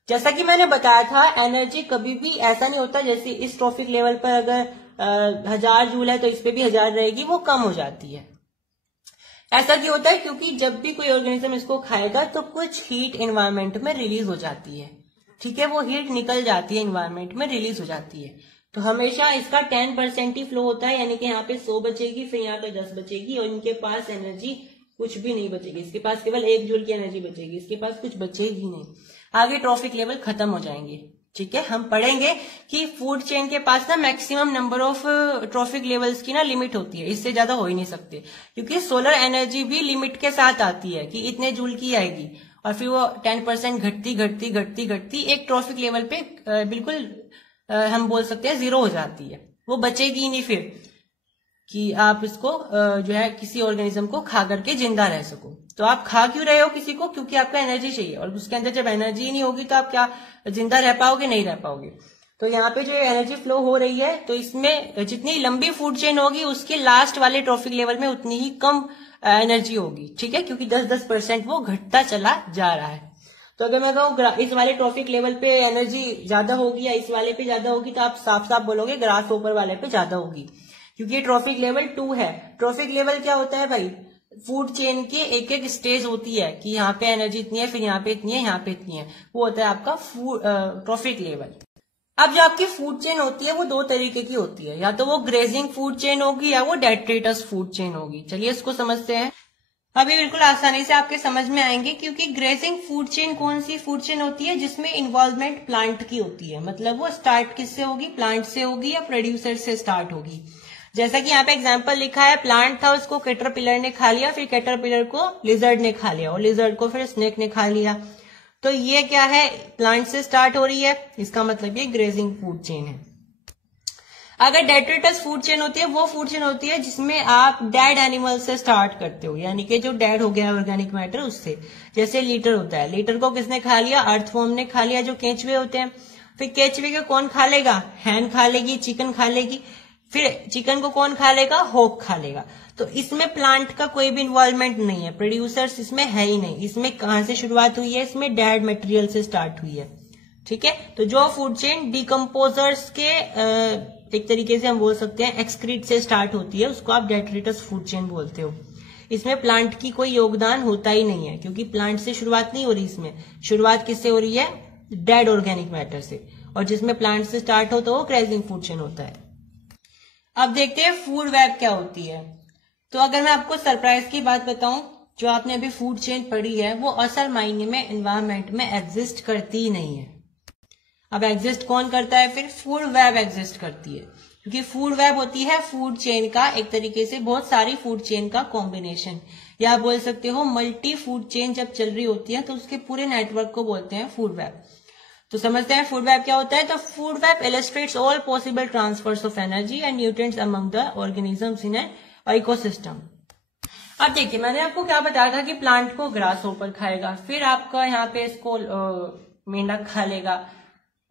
जैसा कि मैंने बताया था, एनर्जी कभी भी ऐसा नहीं होता जैसे इस ट्रॉफिक लेवल पर अगर 1000 जूल है तो इस पे भी 1000 रहेगी, वो कम हो जाती है। ऐसा क्यों होता है, क्योंकि जब भी कोई ऑर्गेनिज्म इसको खाएगा तो कुछ हीट एनवायरमेंट में रिलीज हो जाती है, ठीक है, वो हीट निकल जाती है एनवायरमेंट में, रिलीज हो जाती है। तो हमेशा इसका 10% ही फ्लो होता है, यानी कि यहाँ पे 100 बचेगी, फिर यहाँ पे 10 बचेगी, और इनके पास एनर्जी कुछ भी नहीं बचेगी। इसके पास केवल 1 जूल की एनर्जी बचेगी, इसके पास कुछ बचेगी नहीं। आगे ट्रॉफिक लेवल खत्म हो जाएंगे, ठीक है। हम पढ़ेंगे कि फूड चेन के पास ना maximum number of trophic levels की ना लिमिट होती है, इससे ज्यादा हो ही नहीं सकते, क्योंकि सोलर एनर्जी भी लिमिट के साथ आती है कि इतने जूल की आएगी, और फिर वो 10% घटती घटती घटती घटती एक ट्रॉफिक लेवल पे बिल्कुल हम बोल सकते हैं 0 हो जाती है, वो बचेगी ही नहीं फिर कि आप इसको जो है किसी ऑर्गेनिज्म को खा करके जिंदा रह सको। तो आप खा क्यों रहे हो किसी को, क्योंकि आपको एनर्जी चाहिए, और उसके अंदर जब एनर्जी ही नहीं होगी तो आप क्या जिंदा रह पाओगे, नहीं रह पाओगे। तो यहाँ पे जो एनर्जी फ्लो हो रही है, तो इसमें जितनी लंबी फूड चेन होगी उसके लास्ट वाले ट्रॉफिक लेवल में उतनी ही कम एनर्जी होगी, ठीक है, क्योंकि 10-10% वो घटता चला जा रहा है। तो अगर मैं कहूँ इस वाले ट्रॉफिक लेवल पे एनर्जी ज्यादा होगी या इस वाले पे ज्यादा होगी, तो आप साफ साफ बोलोगे ग्रास ऊपर वाले पे ज्यादा होगी, क्योंकि ट्रॉफिक लेवल 2 है। ट्रॉफिक लेवल क्या होता है भाई, फूड चेन के एक एक स्टेज होती है कि यहाँ पे एनर्जी इतनी है, फिर यहाँ पे इतनी है, यहाँ पे इतनी है, वो होता है आपका ट्रॉफिक लेवल। अब जो आपकी फूड चेन होती है वो 2 तरीके की होती है, या तो वो ग्रेजिंग फूड चेन होगी या वो डेट्रेटस फूड चेन होगी। चलिए इसको समझते हैं। अभी बिल्कुल आसानी से आपके समझ में आएंगे, क्योंकि ग्रेजिंग फूड चेन कौन सी फूड चेन होती है, जिसमें इन्वॉल्वमेंट प्लांट की होती है, मतलब वो स्टार्ट किससे होगी, प्लांट से होगी या प्रोड्यूसर से स्टार्ट होगी। जैसा कि यहाँ पे एग्जांपल लिखा है, प्लांट था, उसको कैटरपिलर ने खा लिया, फिर कैटरपिलर को लिजर्ड ने खा लिया, और लिजर्ड को फिर स्नेक ने खा लिया। तो ये क्या है, प्लांट से स्टार्ट हो रही है, इसका मतलब ये ग्रेजिंग फूड चेन है। अगर डेट्रेटस फूड चेन होती है, वो फूड चेन होती है जिसमें आप डेड एनिमल से स्टार्ट करते हो, यानी कि जो डेड हो गया ऑर्गेनिक मैटर उससे। जैसे लीटर होता है, लीटर को किसने खा लिया, अर्थवॉर्म ने खा लिया, जो केंचुए होते हैं। फिर केंचुए को कौन खा लेगा, हैन खा लेगी, चिकन खा लेगी, फिर चिकन को कौन खा लेगा, हॉक खा लेगा। तो इसमें प्लांट का कोई भी इन्वॉल्वमेंट नहीं है, प्रोड्यूसर्स इसमें है ही नहीं। इसमें कहां से शुरुआत हुई है, इसमें डेड मटेरियल से स्टार्ट हुई है, ठीक है। तो जो फूड चेन डिकम्पोजर्स के एक तरीके से हम बोल सकते हैं एक्सक्रीट से स्टार्ट होती है, उसको आप डेट्रेटस फूड चेन बोलते हो। इसमें प्लांट की कोई योगदान होता ही नहीं है, क्योंकि प्लांट से शुरुआत नहीं हो रही, इसमें शुरुआत किससे हो रही है, डेड ऑर्गेनिक मैटर से। और जिसमें प्लांट से स्टार्ट हो तो वो ग्रेजिंग फूड चेन होता है। अब देखते हैं फूड वेब क्या होती है। तो अगर मैं आपको सरप्राइज की बात बताऊं, जो आपने अभी फूड चेन पढ़ी है वो असल मायने में एनवायरमेंट में एग्जिस्ट करती ही नहीं है। अब एग्जिस्ट कौन करता है, फिर फूड वेब एग्जिस्ट करती है, क्योंकि फूड वेब होती है फूड चेन का एक तरीके से बहुत सारी फूड चेन का कॉम्बिनेशन, या आप बोल सकते हो मल्टी फूड चेन जब चल रही होती है तो उसके पूरे नेटवर्क को बोलते हैं फूड वेब। तो समझते हैं फूड वेब क्या होता है। तो food web illustrates all possible transfers of energy and nutrients among the organisms in an ecosystem. अब देखिए, मैंने आपको क्या बताया था कि प्लांट को ग्रास होपर खाएगा, फिर आपका यहाँ पे इसको मेंढक खा लेगा,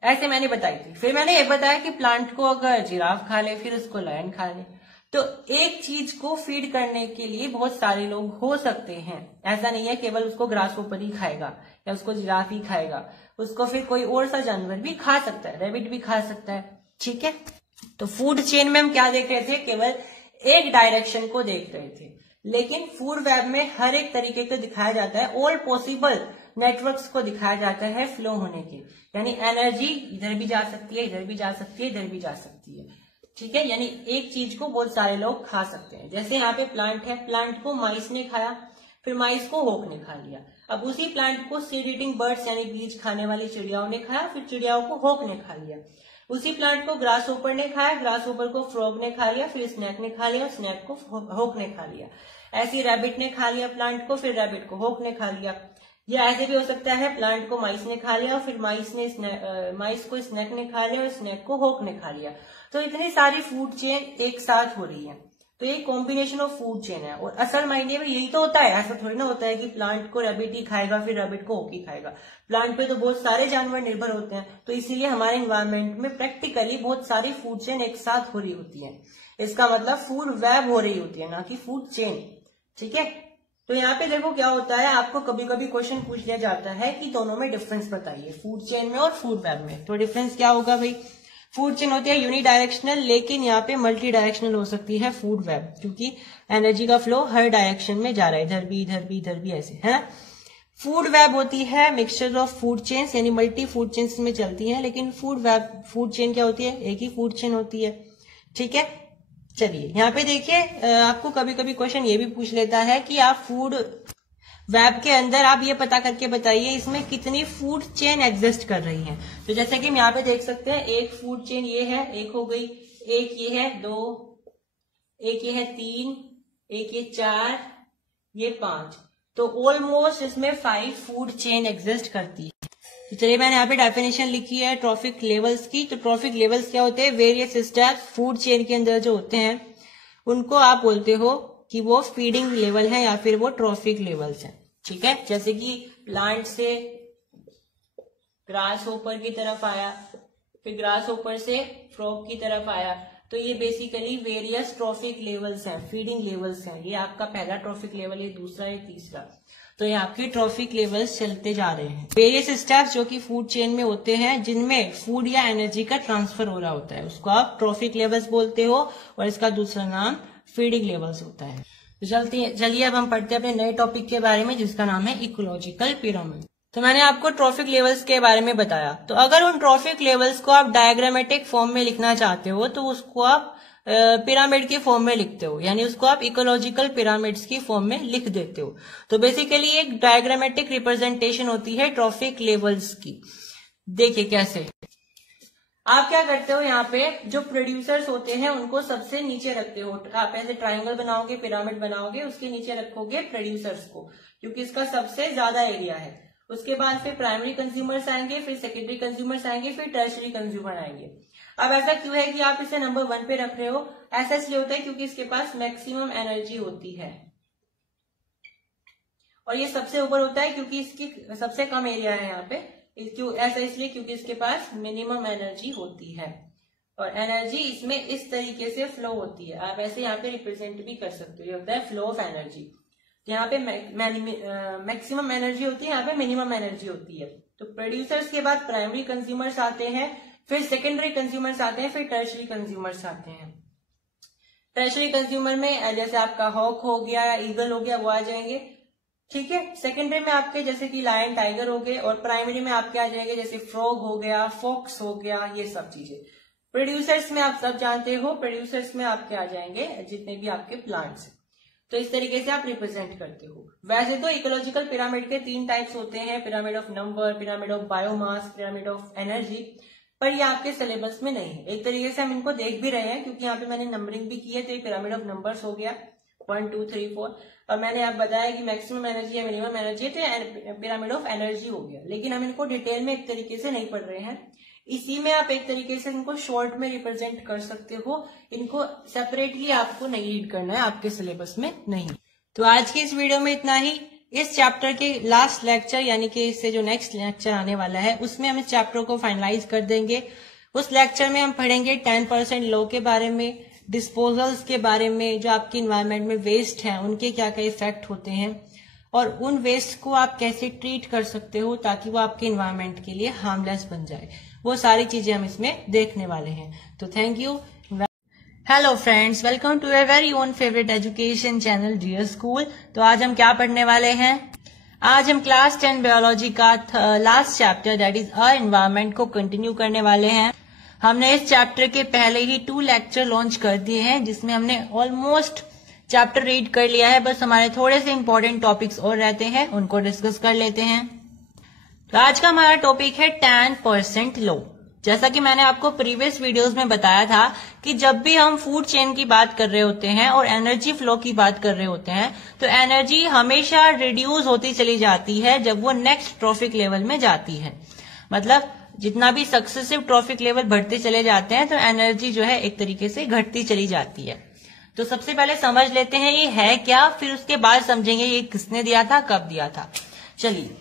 ऐसे मैंने बताई थी। फिर मैंने ये बताया कि प्लांट को अगर जिराफ खा ले, फिर उसको लायन खा ले। तो एक चीज को फीड करने के लिए बहुत सारे लोग हो सकते हैं, ऐसा नहीं है केवल उसको ग्रास होपर ही खाएगा या उसको जिराफ ही खाएगा, उसको फिर कोई और सा जानवर भी खा सकता है, रैबिट भी खा सकता है, ठीक है। तो फूड चेन में हम क्या देख रहे थे, केवल एक डायरेक्शन को देख रहे थे, लेकिन फूड वेब में हर एक तरीके को दिखाया जाता है, ऑल पॉसिबल नेटवर्क्स को दिखाया जाता है फ्लो होने के, यानी एनर्जी इधर भी जा सकती है, इधर भी जा सकती है, इधर भी जा सकती है, ठीक है। यानी एक चीज को बहुत सारे लोग खा सकते हैं। जैसे यहाँ पे प्लांट है, प्लांट को माइस ने खाया, फिर माइस को हॉक ने खा लिया। अब उसी प्लांट को सीड ईटिंग बर्ड्स यानी बीज खाने वाली चिड़ियाओं ने खाया, फिर चिड़ियाओं को हॉक ने खा लिया। उसी प्लांट को ग्रास होपर ने खाया, ग्रास होपर को फ्रॉग ने खा लिया, फिर स्नैक ने खा लिया, स्नैक को हॉक ने खा लिया। ऐसी रैबिट ने खा लिया प्लांट को, फिर रैबिट को हॉक ने खा लिया। या ऐसे भी हो सकता है प्लांट को माइस ने खा लिया, फिर माइस को स्नैक ने खा लिया और स्नैक को हॉक ने खा लिया। तो इतनी सारी फूड चेन एक साथ हो रही है। तो ये कॉम्बिनेशन ऑफ फूड चेन है। और असल मायने में यही तो होता है, ऐसा थोड़ी ना होता है कि प्लांट को रैबिट ही खाएगा फिर रैबिट को ओक ही खाएगा। प्लांट पे तो बहुत सारे जानवर निर्भर होते हैं, तो इसीलिए हमारे इन्वायरमेंट में प्रैक्टिकली बहुत सारी फूड चेन एक साथ हो रही होती है। इसका मतलब फूड वेब हो रही होती है, ना कि फूड चेन। ठीक है, तो यहाँ पे देखो क्या होता है, आपको कभी कभी क्वेश्चन पूछ लिया जाता है कि दोनों में डिफरेंस बताइए, फूड चेन में और फूड वेब में। तो डिफरेंस क्या होगा भाई, फूड चेन होती है यूनिडायरेक्शनल, लेकिन यहाँ पे मल्टी डायरेक्शनल हो सकती है फूड वेब, क्योंकि एनर्जी का फ्लो हर डायरेक्शन में जा रहा है, इधर भी इधर भी इधर भी, ऐसे है ना। फूड वेब होती है मिक्सचर ऑफ फूड चेन्स, यानी मल्टी फूड चेन्स में चलती है, लेकिन फूड चेन क्या होती है, एक ही फूड चेन होती है। ठीक है, चलिए यहाँ पे देखिए, आपको कभी कभी क्वेश्चन ये भी पूछ लेता है कि आप फूड वेब के अंदर आप ये पता करके बताइए इसमें कितनी फूड चेन एग्जिस्ट कर रही हैं। तो जैसे कि हम यहाँ पे देख सकते हैं, एक फूड चेन ये है, एक हो गई, एक ये है 2, एक ये है 3, एक ये 4, ये 5, तो ऑलमोस्ट इसमें 5 फूड चेन एग्जिस्ट करती है। तो चलिए मैंने यहाँ पे डेफिनेशन लिखी है ट्रॉफिक लेवल्स की। तो ट्रॉफिक लेवल्स क्या होते हैं, वेरियस स्टेप्स फूड चेन के अंदर जो होते हैं उनको आप बोलते हो कि वो फीडिंग लेवल है या फिर वो ट्रॉफिक लेवल्स हैं। ठीक है, जैसे कि प्लांट से ग्रास होपर की तरफ आया, फिर ग्रास होपर से फ्रॉग की तरफ आया, तो ये बेसिकली वेरियस ट्रॉफिक लेवल्स हैं, फीडिंग लेवल्स हैं। ये आपका पहला ट्रॉफिक लेवल, ये दूसरा, ये तीसरा, तो ये आपके ट्रॉफिक लेवल्स चलते जा रहे हैं। वेरियस स्टेप्स जो कि फूड चेन में होते हैं, जिनमें फूड या एनर्जी का ट्रांसफर हो रहा होता है, उसको आप ट्रॉफिक लेवल्स बोलते हो, और इसका दूसरा नाम फीडिंग लेवल्स होता है। तो चलिए अब हम पढ़ते हैं अपने नए टॉपिक के बारे में, जिसका नाम है इकोलॉजिकल पिरामिड। तो मैंने आपको ट्रॉफिक लेवल्स के बारे में बताया, तो अगर उन ट्रॉफिक लेवल्स को आप डायग्रामेटिक फॉर्म में लिखना चाहते हो तो उसको आप पिरामिड की फॉर्म में लिखते हो, यानी उसको आप इकोलॉजिकल पिरामिड्स की फॉर्म में लिख देते हो। तो बेसिकली एक डायग्रामेटिक रिप्रेजेंटेशन होती है ट्रॉफिक लेवल्स की। देखिए कैसे, आप क्या करते हो, यहाँ पे जो प्रोड्यूसर्स होते हैं उनको सबसे नीचे रखते हो। आप ऐसे ट्राइंगल बनाओगे, पिरामिड बनाओगे, उसके नीचे रखोगे प्रोड्यूसर्स को, क्योंकि इसका सबसे ज्यादा एरिया है। उसके बाद फिर प्राइमरी कंज्यूमर्स आएंगे, फिर सेकेंडरी कंज्यूमर्स आएंगे, फिर टर्शरी कंज्यूमर आएंगे। अब ऐसा क्यों है कि आप इसे नंबर 1 पे रख रहे हो, ऐसा इसलिए होता है क्योंकि इसके पास मैक्सिमम एनर्जी होती है, और ये सबसे ऊपर होता है क्योंकि इसकी सबसे कम एरिया है यहाँ पे। ऐसा इसलिए क्योंकि इसके पास मिनिमम एनर्जी होती है, और एनर्जी इसमें इस तरीके से फ्लो होती है। आप ऐसे यहाँ पे रिप्रेजेंट भी कर सकते हो, ये होता है फ्लो ऑफ एनर्जी। यहाँ पे मैक्सिमम एनर्जी होती है, यहाँ पे मिनिमम एनर्जी होती है। तो प्रोड्यूसर्स के बाद प्राइमरी कंज्यूमर्स आते हैं, फिर सेकेंडरी कंज्यूमर्स आते हैं, फिर टर्शरी कंज्यूमर्स आते हैं। टर्शरी कंज्यूमर में जैसे आपका हॉक हो गया या ईगल हो गया, वो आ जाएंगे। ठीक है, सेकेंडरी में आपके जैसे कि लायन, टाइगर हो गए, और प्राइमरी में आपके आ जाएंगे जैसे फ्रॉग हो गया, फॉक्स हो गया, ये सब चीजें। प्रोड्यूसर्स में आप सब जानते हो, प्रोड्यूसर्स में आपके आ जाएंगे जितने भी आपके प्लांट्स। तो इस तरीके से आप रिप्रेजेंट करते हो। वैसे तो इकोलॉजिकल पिरामिड के 3 टाइप्स होते हैं, pyramid of number, pyramid of biomass, pyramid of energy, पर ये आपके सिलेबस में नहीं है। एक तरीके से हम इनको देख भी रहे हैं, क्योंकि यहाँ पे मैंने नंबरिंग भी की है। तो ये पिरामिड ऑफ नंबर्स हो गया 1 2 3 4, और मैंने आप बताया कि मैक्सिमम एनर्जी है, मिनिमम एनर्जी है, तो पिरामिड ऑफ एनर्जी हो गया। लेकिन हम इनको डिटेल में एक तरीके से नहीं पढ़ रहे हैं, इसी में आप एक तरीके से इनको शॉर्ट में रिप्रेजेंट कर सकते हो। इनको सेपरेटली आपको नहीं रीड करना है, आपके सिलेबस में नहीं। तो आज की इस वीडियो में इतना ही। इस चैप्टर के लास्ट लेक्चर, यानी कि इससे जो नेक्स्ट लेक्चर आने वाला है, उसमें हम इस चैप्टर को फाइनलाइज कर देंगे। उस लेक्चर में हम पढ़ेंगे 10% लॉ के बारे में, डिस्पोजल्स के बारे में, जो आपकी इन्वायरमेंट में वेस्ट है उनके क्या क्या इफेक्ट होते हैं, और उन वेस्ट को आप कैसे ट्रीट कर सकते हो ताकि वो आपके इन्वायरमेंट के लिए हार्मलेस बन जाए। वो सारी चीजें हम इसमें देखने वाले हैं। तो thank you. Hello friends, welcome to your very own favourite education channel dear school. तो आज हम क्या पढ़ने वाले हैं? आज हम क्लास 10 बायोलॉजी का last chapter that is a environment को कंटिन्यू करने वाले हैं। हमने इस चैप्टर के पहले ही 2 लेक्चर लॉन्च कर दिए हैं, जिसमें हमने ऑलमोस्ट चैप्टर रीड कर लिया है। बस हमारे थोड़े से इंपॉर्टेंट टॉपिक्स और रहते हैं, उनको डिस्कस कर लेते हैं। तो आज का हमारा टॉपिक है 10% लॉ। जैसा कि मैंने आपको प्रीवियस वीडियोस में बताया था कि जब भी हम फूड चेन की बात कर रहे होते हैं और एनर्जी फ्लो की बात कर रहे होते हैं, तो एनर्जी हमेशा रिड्यूस होती चली जाती है जब वो नेक्स्ट ट्रॉफिक लेवल में जाती है। मतलब जितना भी सक्सेसिव ट्रॉफिक लेवल बढ़ते चले जाते हैं तो एनर्जी जो है एक तरीके से घटती चली जाती है। तो सबसे पहले समझ लेते हैं ये है क्या, फिर उसके बाद समझेंगे ये किसने दिया था, कब दिया था। चलिए,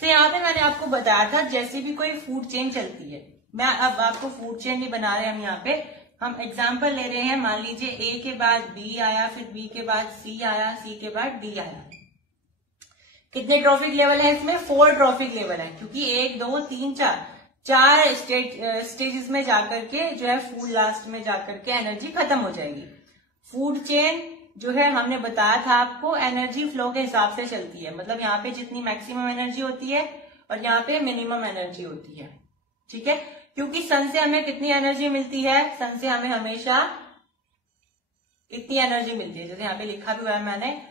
तो यहाँ पे मैंने आपको बताया था जैसे भी कोई फूड चेन चलती है, मैं अब आपको फूड चेन नहीं बना रहे हम यहाँ पे, हम एग्जाम्पल ले रहे हैं। मान लीजिए ए के बाद बी आया, फिर बी के बाद सी आया, सी के बाद डी आया। कितने ट्रॉफिक लेवल है इसमें? 4 ट्रॉफिक लेवल है, क्योंकि 1 2 3 4 स्टेजेस में जाकर के जो है फूड लास्ट में जाकर के एनर्जी खत्म हो जाएगी। फूड चेन जो है हमने बताया था आपको एनर्जी फ्लो के हिसाब से चलती है, मतलब यहाँ पे जितनी मैक्सिमम एनर्जी होती है और यहाँ पे मिनिमम एनर्जी होती है, ठीक है। क्योंकि सन से हमें कितनी एनर्जी मिलती है? सन से हमें हमेशा इतनी एनर्जी मिलती है, जैसे यहाँ पे लिखा भी हुआ है मैंने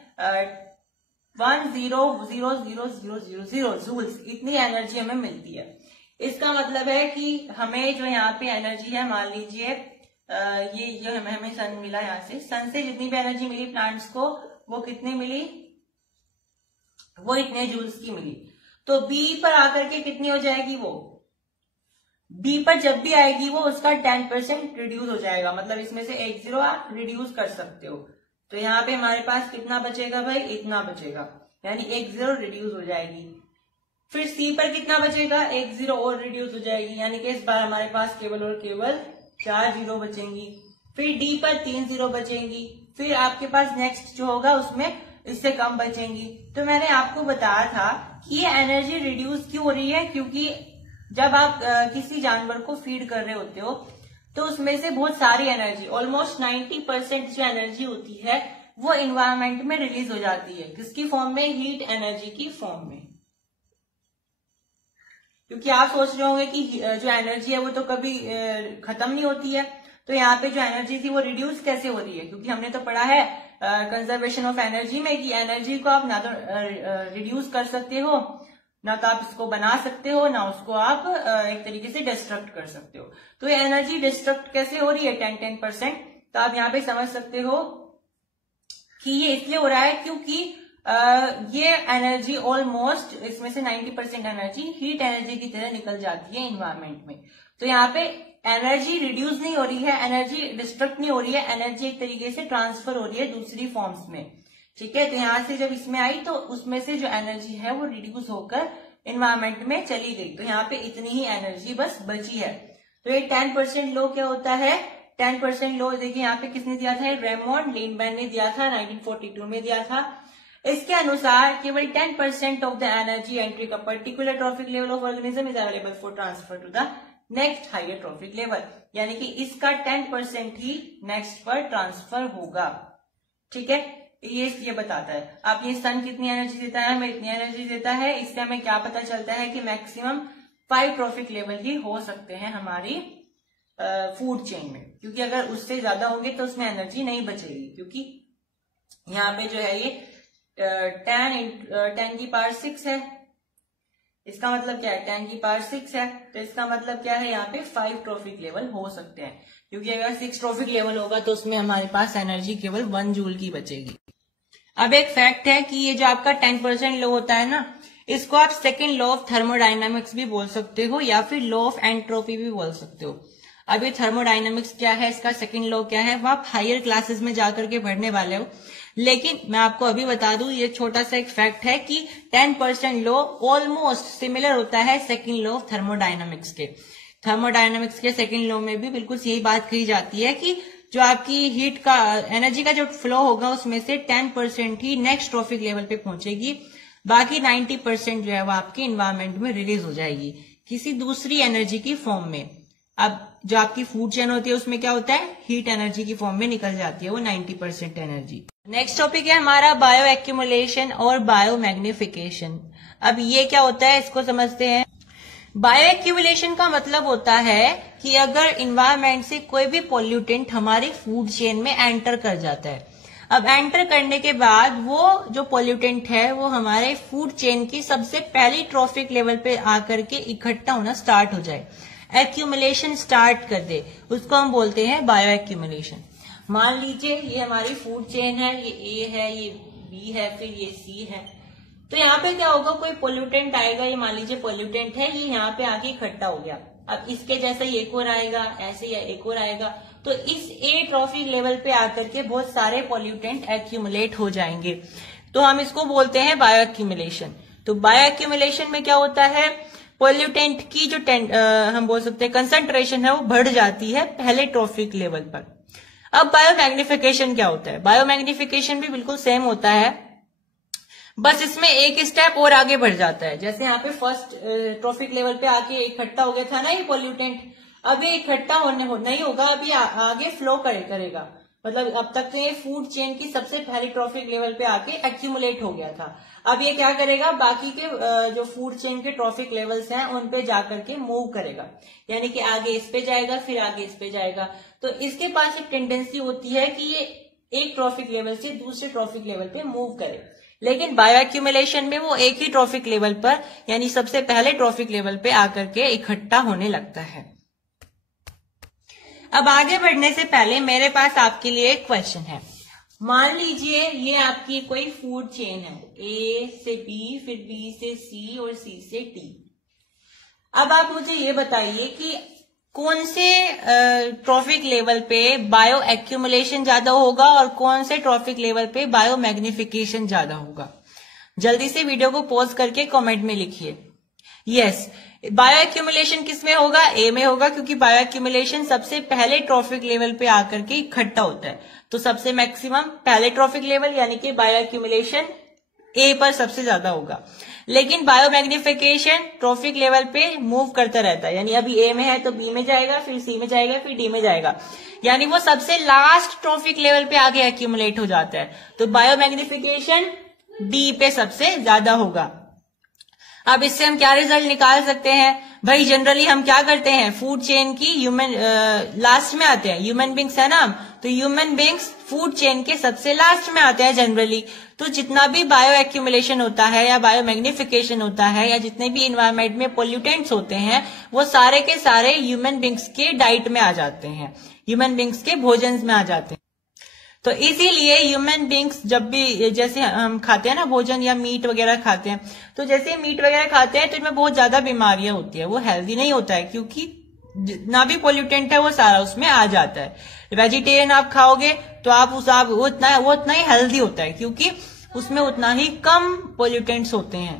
10,000,000 जूल्स, इतनी एनर्जी हमें मिलती है। इसका मतलब है कि हमें जो यहाँ पे एनर्जी है, मान लीजिए ये हमें सन मिला, यहाँ से सन से जितनी भी एनर्जी मिली प्लांट्स को, वो कितनी मिली? वो इतने जूल्स की मिली। तो बी पर आकर के कितनी हो जाएगी? वो बी पर जब भी आएगी वो उसका 10% रिड्यूस हो जाएगा, मतलब इसमें से 1 0 आप रिड्यूस कर सकते हो। तो यहाँ पे हमारे पास कितना बचेगा भाई? इतना बचेगा, यानी 1 0 रिड्यूस हो जाएगी। फिर सी पर कितना बचेगा? 1 0 और रिड्यूस हो जाएगी, यानी कि इस बार हमारे पास केवल और केवल 4 0 बचेंगी। फिर डी पर 3 0 बचेंगी। फिर आपके पास नेक्स्ट जो होगा उसमें इससे कम बचेंगी। तो मैंने आपको बताया था कि ये एनर्जी रिड्यूस क्यों हो रही है, क्योंकि जब आप किसी जानवर को फीड कर रहे होते हो तो उसमें से बहुत सारी एनर्जी, ऑलमोस्ट 90% जो एनर्जी होती है वो इन्वायरमेंट में रिलीज हो जाती है। किसकी फॉर्म में? हीट एनर्जी की फॉर्म में। क्योंकि आप सोच रहे होंगे कि जो एनर्जी है वो तो कभी खत्म नहीं होती है, तो यहाँ पे जो एनर्जी थी वो रिड्यूस कैसे हो रही है? क्योंकि हमने तो पढ़ा है कंजर्वेशन ऑफ एनर्जी में कि एनर्जी को आप ना तो रिड्यूस कर सकते हो, ना तो आप इसको बना सकते हो, ना उसको आप एक तरीके से डिस्ट्रक्ट कर सकते हो। तो ये एनर्जी डिस्ट्रक्ट कैसे हो रही है? 10%। तो आप यहाँ पे समझ सकते हो कि ये इसलिए हो रहा है क्योंकि ये एनर्जी ऑलमोस्ट इसमें से 90% एनर्जी हीट एनर्जी की तरह निकल जाती है इन्वायरमेंट में। तो यहाँ पे एनर्जी रिड्यूस नहीं हो रही है, एनर्जी डिस्ट्रक्ट नहीं हो रही है, एनर्जी एक तरीके से ट्रांसफर हो रही है दूसरी फॉर्म्स में, ठीक है। तो यहाँ से जब इसमें आई तो उसमें से जो एनर्जी है वो रिड्यूस होकर इन्वायरमेंट में चली गई, तो यहाँ पे इतनी ही एनर्जी बस बची है। तो ये 10% लो क्या होता है? 10% लो देखिए यहाँ पे किसने दिया था? रेमोंड लिंडमैन ने दिया था, 1942 में दिया था। इसके अनुसार केवल 10% of the energy entering a particular trophic level of organism is available for transfer to the next higher trophic level, यानी कि इसका 10% ही नेक्स्ट पर ट्रांसफर होगा, ठीक है। ये बताता है। अब ये सन कितनी एनर्जी देता है? हमें इतनी एनर्जी देता है। इससे हमें क्या पता चलता है कि मैक्सिमम 5 ट्रॉफिक लेवल ही हो सकते हैं हमारी फूड चेन में, क्योंकि अगर उससे ज्यादा होंगे तो उसमें एनर्जी नहीं बचेगी। क्योंकि यहाँ पे जो है ये 10 की पावर 6 है, इसका मतलब क्या है? 10 की पावर 6 है, तो इसका मतलब क्या है? यहाँ पे 5 ट्रॉफिक लेवल हो सकते हैं, क्योंकि अगर 6 ट्रॉफिक लेवल होगा तो उसमें हमारे पास एनर्जी केवल 1 जूल की बचेगी। अब एक फैक्ट है कि ये जो आपका 10% लो होता है ना, इसको आप सेकेंड लॉ ऑफ थर्मोडाइनमिक्स भी बोल सकते हो या फिर लॉ ऑफ एंट्रोपी भी बोल सकते हो। अब ये थर्मोडाइनमिक्स क्या है, इसका सेकेंड लॉ क्या है, वो आप हायर क्लासेस में जाकर के पढ़ने वाले हो। लेकिन मैं आपको अभी बता दूं, ये छोटा सा एक फैक्ट है कि 10% लॉ ऑलमोस्ट सिमिलर होता है सेकेंड लॉ ऑफ थर्मोडाइनमिक्स के। थर्मोडाइनमिक्स के सेकेंड लॉ में भी बिल्कुल यही बात कही जाती है कि जो आपकी हीट का एनर्जी का जो फ्लो होगा उसमें से 10% ही नेक्स्ट ट्रॉफिक लेवल पे पहुंचेगी, बाकी 90% जो है वो आपके इन्वायरमेंट में रिलीज हो जाएगी किसी दूसरी एनर्जी की फॉर्म में। अब जो आपकी फूड चेन होती है उसमें क्या होता है? हीट एनर्जी की फॉर्म में निकल जाती है वो 90% एनर्जी। नेक्स्ट टॉपिक है हमारा बायो एक्यूमुलेशन और बायो मैग्निफिकेशन। अब ये क्या होता है इसको समझते हैं। बायो एक्यूमुलेशन का मतलब होता है कि अगर इन्वायरमेंट से कोई भी पॉल्यूटेंट हमारी फूड चेन में एंटर कर जाता है, अब एंटर करने के बाद वो जो पॉल्यूटेंट है वो हमारे फूड चेन की सबसे पहली ट्रॉफिक लेवल पे आकर के इकट्ठा होना स्टार्ट हो जाए, एक्यूमुलेशन स्टार्ट कर दे, उसको हम बोलते हैं बायो एक्यूमुलेशन। मान लीजिए ये हमारी फूड चेन है, ये ए है, ये बी है, फिर ये सी है। तो यहाँ पे क्या होगा, कोई पोल्यूटेंट आएगा, ये मान लीजिए पोल्यूटेंट है, ये यहाँ पे आके इकट्ठा हो गया। अब इसके जैसा ही एक और आएगा, ऐसे ही एक और आएगा, तो इस ए ट्रॉफिक लेवल पे आकर के बहुत सारे पोल्यूटेंट एक्यूमुलेट हो जाएंगे। तो हम इसको बोलते हैं बायो एक्यूमुलेशन। तो बायो एक्यूमुलेशन में क्या होता है, पोल्यूटेंट की जो हम बोल सकते हैं कंसंट्रेशन है वो बढ़ जाती है पहले ट्रॉफिक लेवल पर। अब बायोमैग्निफिकेशन क्या होता है, बायोमैग्निफिकेशन भी बिल्कुल सेम होता है, बस इसमें एक स्टेप और आगे बढ़ जाता है। जैसे यहाँ पे फर्स्ट ट्रॉफिक लेवल पे आके इकट्ठा हो गया था ना ये पोल्यूटेंट, अब ये इकट्ठा नहीं होगा, अब ये आगे फ्लो करेगा। मतलब अब तक तो ये फूड चेन की सबसे पहली ट्रॉफिक लेवल पे आके एक्यूमुलेट हो गया था। अब ये क्या करेगा, बाकी के जो फूड चेन के ट्रॉफिक लेवल्स हैं उन पे जाकर के मूव करेगा, यानी कि आगे इस पे जाएगा, फिर आगे इस पे जाएगा। तो इसके पास एक टेंडेंसी होती है कि ये एक ट्रॉफिक लेवल से दूसरे ट्रॉफिक लेवल पे मूव करे, लेकिन बायो एक्यूमुलेशन में वो एक ही ट्रॉफिक लेवल पर, यानी सबसे पहले ट्रॉफिक लेवल पे आकर के इकट्ठा होने लगता है। अब आगे बढ़ने से पहले मेरे पास आपके लिए एक क्वेश्चन है। मान लीजिए ये आपकी कोई फूड चेन है, ए से बी, फिर बी से सी और सी से डी। अब आप मुझे ये बताइए कि कौन से ट्रॉफिक लेवल पे बायो एक्यूमुलेशन ज्यादा होगा और कौन से ट्रॉफिक लेवल पे बायो मैग्निफिकेशन ज्यादा होगा। जल्दी से वीडियो को पॉज करके कमेंट में लिखिए। यस, बायो एक्यूमुलेशन किस में होगा, ए में होगा, क्योंकि बायो एक्यूमुलेशन सबसे पहले ट्रॉफिक लेवल पे आकर के इकट्ठा होता है। तो सबसे मैक्सिमम पहले ट्रॉफिक लेवल यानी कि बायो एक्यूमुलेशन ए पर सबसे ज्यादा होगा। लेकिन बायो मैग्निफिकेशन ट्रॉफिक लेवल पे मूव करता रहता है, यानी अभी ए में है तो बी में जाएगा, फिर सी में जाएगा, फिर डी में जाएगा, यानी वो सबसे लास्ट ट्रॉफिक लेवल पे आगे एक्यूमुलेट हो जाता है। तो बायो मैग्निफिकेशन डी पे सबसे ज्यादा होगा। अब इससे हम क्या रिजल्ट निकाल सकते हैं भाई, जनरली हम क्या करते हैं, फूड चेन की ह्यूमन लास्ट में आते हैं, ह्यूमन बींग्स है ना हम, तो ह्यूमन बींग्स फूड चेन के सबसे लास्ट में आते हैं जनरली। तो जितना भी बायो एक्यूमुलेशन होता है या बायो मैग्निफिकेशन होता है या जितने भी इन्वायरमेंट में पोल्यूटेंट्स होते हैं वो सारे के सारे ह्यूमन बींग्स के डाइट में आ जाते हैं, ह्यूमन बींग्स के भोजन में आ जाते हैं। तो इसीलिए ह्यूमन बींग्स जब भी जैसे हम खाते हैं ना भोजन या मीट वगैरह खाते हैं, तो जैसे मीट वगैरह खाते हैं तो इनमें बहुत ज्यादा बीमारियां होती है, वो हेल्दी नहीं होता है, क्योंकि जितना भी पोल्यूटेंट है वो सारा उसमें आ जाता है। वेजिटेरियन आप खाओगे तो वो उतना ही हेल्दी होता है, क्योंकि उसमें उतना ही कम पोल्यूटेंट्स होते हैं।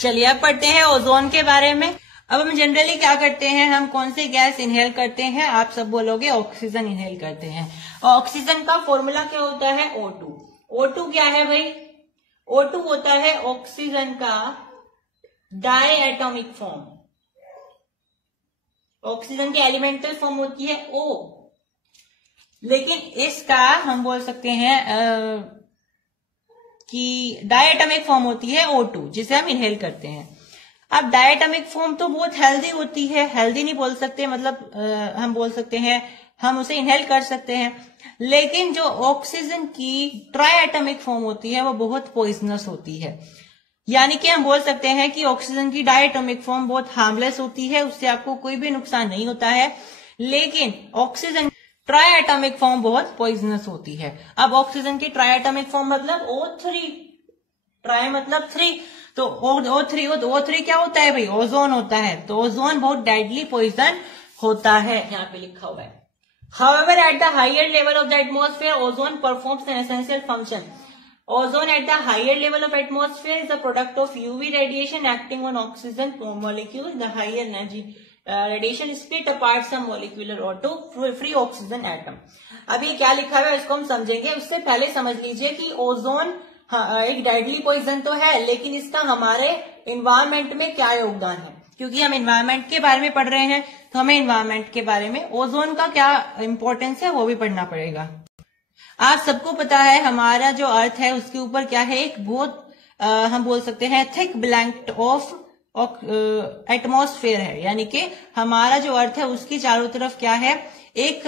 चलिए अब पढ़ते हैं ओजोन के बारे में। अब हम जनरली क्या करते हैं, हम कौन सी गैस इनहेल करते हैं, आप सब बोलोगे ऑक्सीजन इनहेल करते हैं। ऑक्सीजन का फॉर्मूला क्या होता है, O2। O2 क्या है भाई, O2 होता है ऑक्सीजन का डाई एटॉमिक फॉर्म। ऑक्सीजन की एलिमेंटल फॉर्म होती है O, लेकिन इसका हम बोल सकते हैं कि डाई एटॉमिक फॉर्म होती है O2, जिसे हम इनहेल करते हैं। अब डायटोमिक फॉर्म तो बहुत हेल्दी होती है, हेल्दी नहीं बोल सकते, मतलब हम बोल सकते हैं हम उसे इनहेल कर सकते हैं, लेकिन जो ऑक्सीजन की ट्राइएटॉमिक फॉर्म होती है वो बहुत पॉइजनस होती है। यानी कि हम बोल सकते हैं कि ऑक्सीजन की डायटोमिक फॉर्म बहुत हार्मलेस होती है, उससे आपको कोई भी नुकसान नहीं होता है, लेकिन ऑक्सीजन ट्राइएटॉमिक फॉर्म बहुत पॉइजनस होती है। अब ऑक्सीजन की ट्राइएटॉमिक फॉर्म मतलब O3, ट्राई मतलब 3, तो O3 क्या होता है भाई, ओजोन होता है। तो ओजोन बहुत डेडली पॉइजन होता है, यहाँ पे लिखा हुआ है। However, at the higher level of the atmosphere, ozone performs an essential function. Ozone at the higher level of atmosphere is a product of UV radiation acting on oxygen molecule. The higher energy radiation split apart some molecular O2 free oxygen atom. अभी क्या लिखा हुआ है इसको हम समझेंगे, उससे पहले समझ लीजिए कि ओजोन एक डेडली पॉइजन तो है, लेकिन इसका हमारे इन्वायरमेंट में क्या योगदान है, क्योंकि हम इन्वायरमेंट के बारे में पढ़ रहे हैं तो हमें इन्वायरमेंट के बारे में ओजोन का क्या इंपॉर्टेंस है वो भी पढ़ना पड़ेगा। आप सबको पता है हमारा जो अर्थ है उसके ऊपर क्या है, एक बहुत हम बोल सकते हैं थिक ब्लैंकेट ऑफ एटमॉस्फेयर है, यानी कि हमारा जो अर्थ है उसकी चारों तरफ क्या है, एक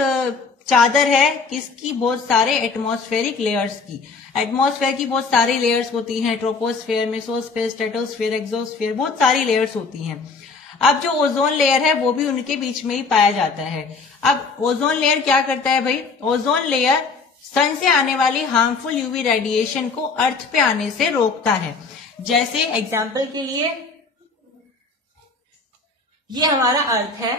चादर है किसकी, बहुत सारे एटमॉस्फेरिक लेयर्स की। एटमॉस्फेयर की बहुत सारी लेयर्स होती हैं, ट्रोपोस्फेयर, मेसोस्फेयर, स्ट्रेटोस्फेयर, एक्सोस्फेयर, बहुत सारी लेयर्स होती हैं। अब जो ओजोन लेयर है वो भी उनके बीच में ही पाया जाता है। अब ओजोन लेयर क्या करता है भाई, ओजोन लेयर सन से आने वाली हार्मफुल यूवी रेडिएशन को अर्थ पे आने से रोकता है। जैसे एग्जाम्पल के लिए ये हमारा अर्थ है,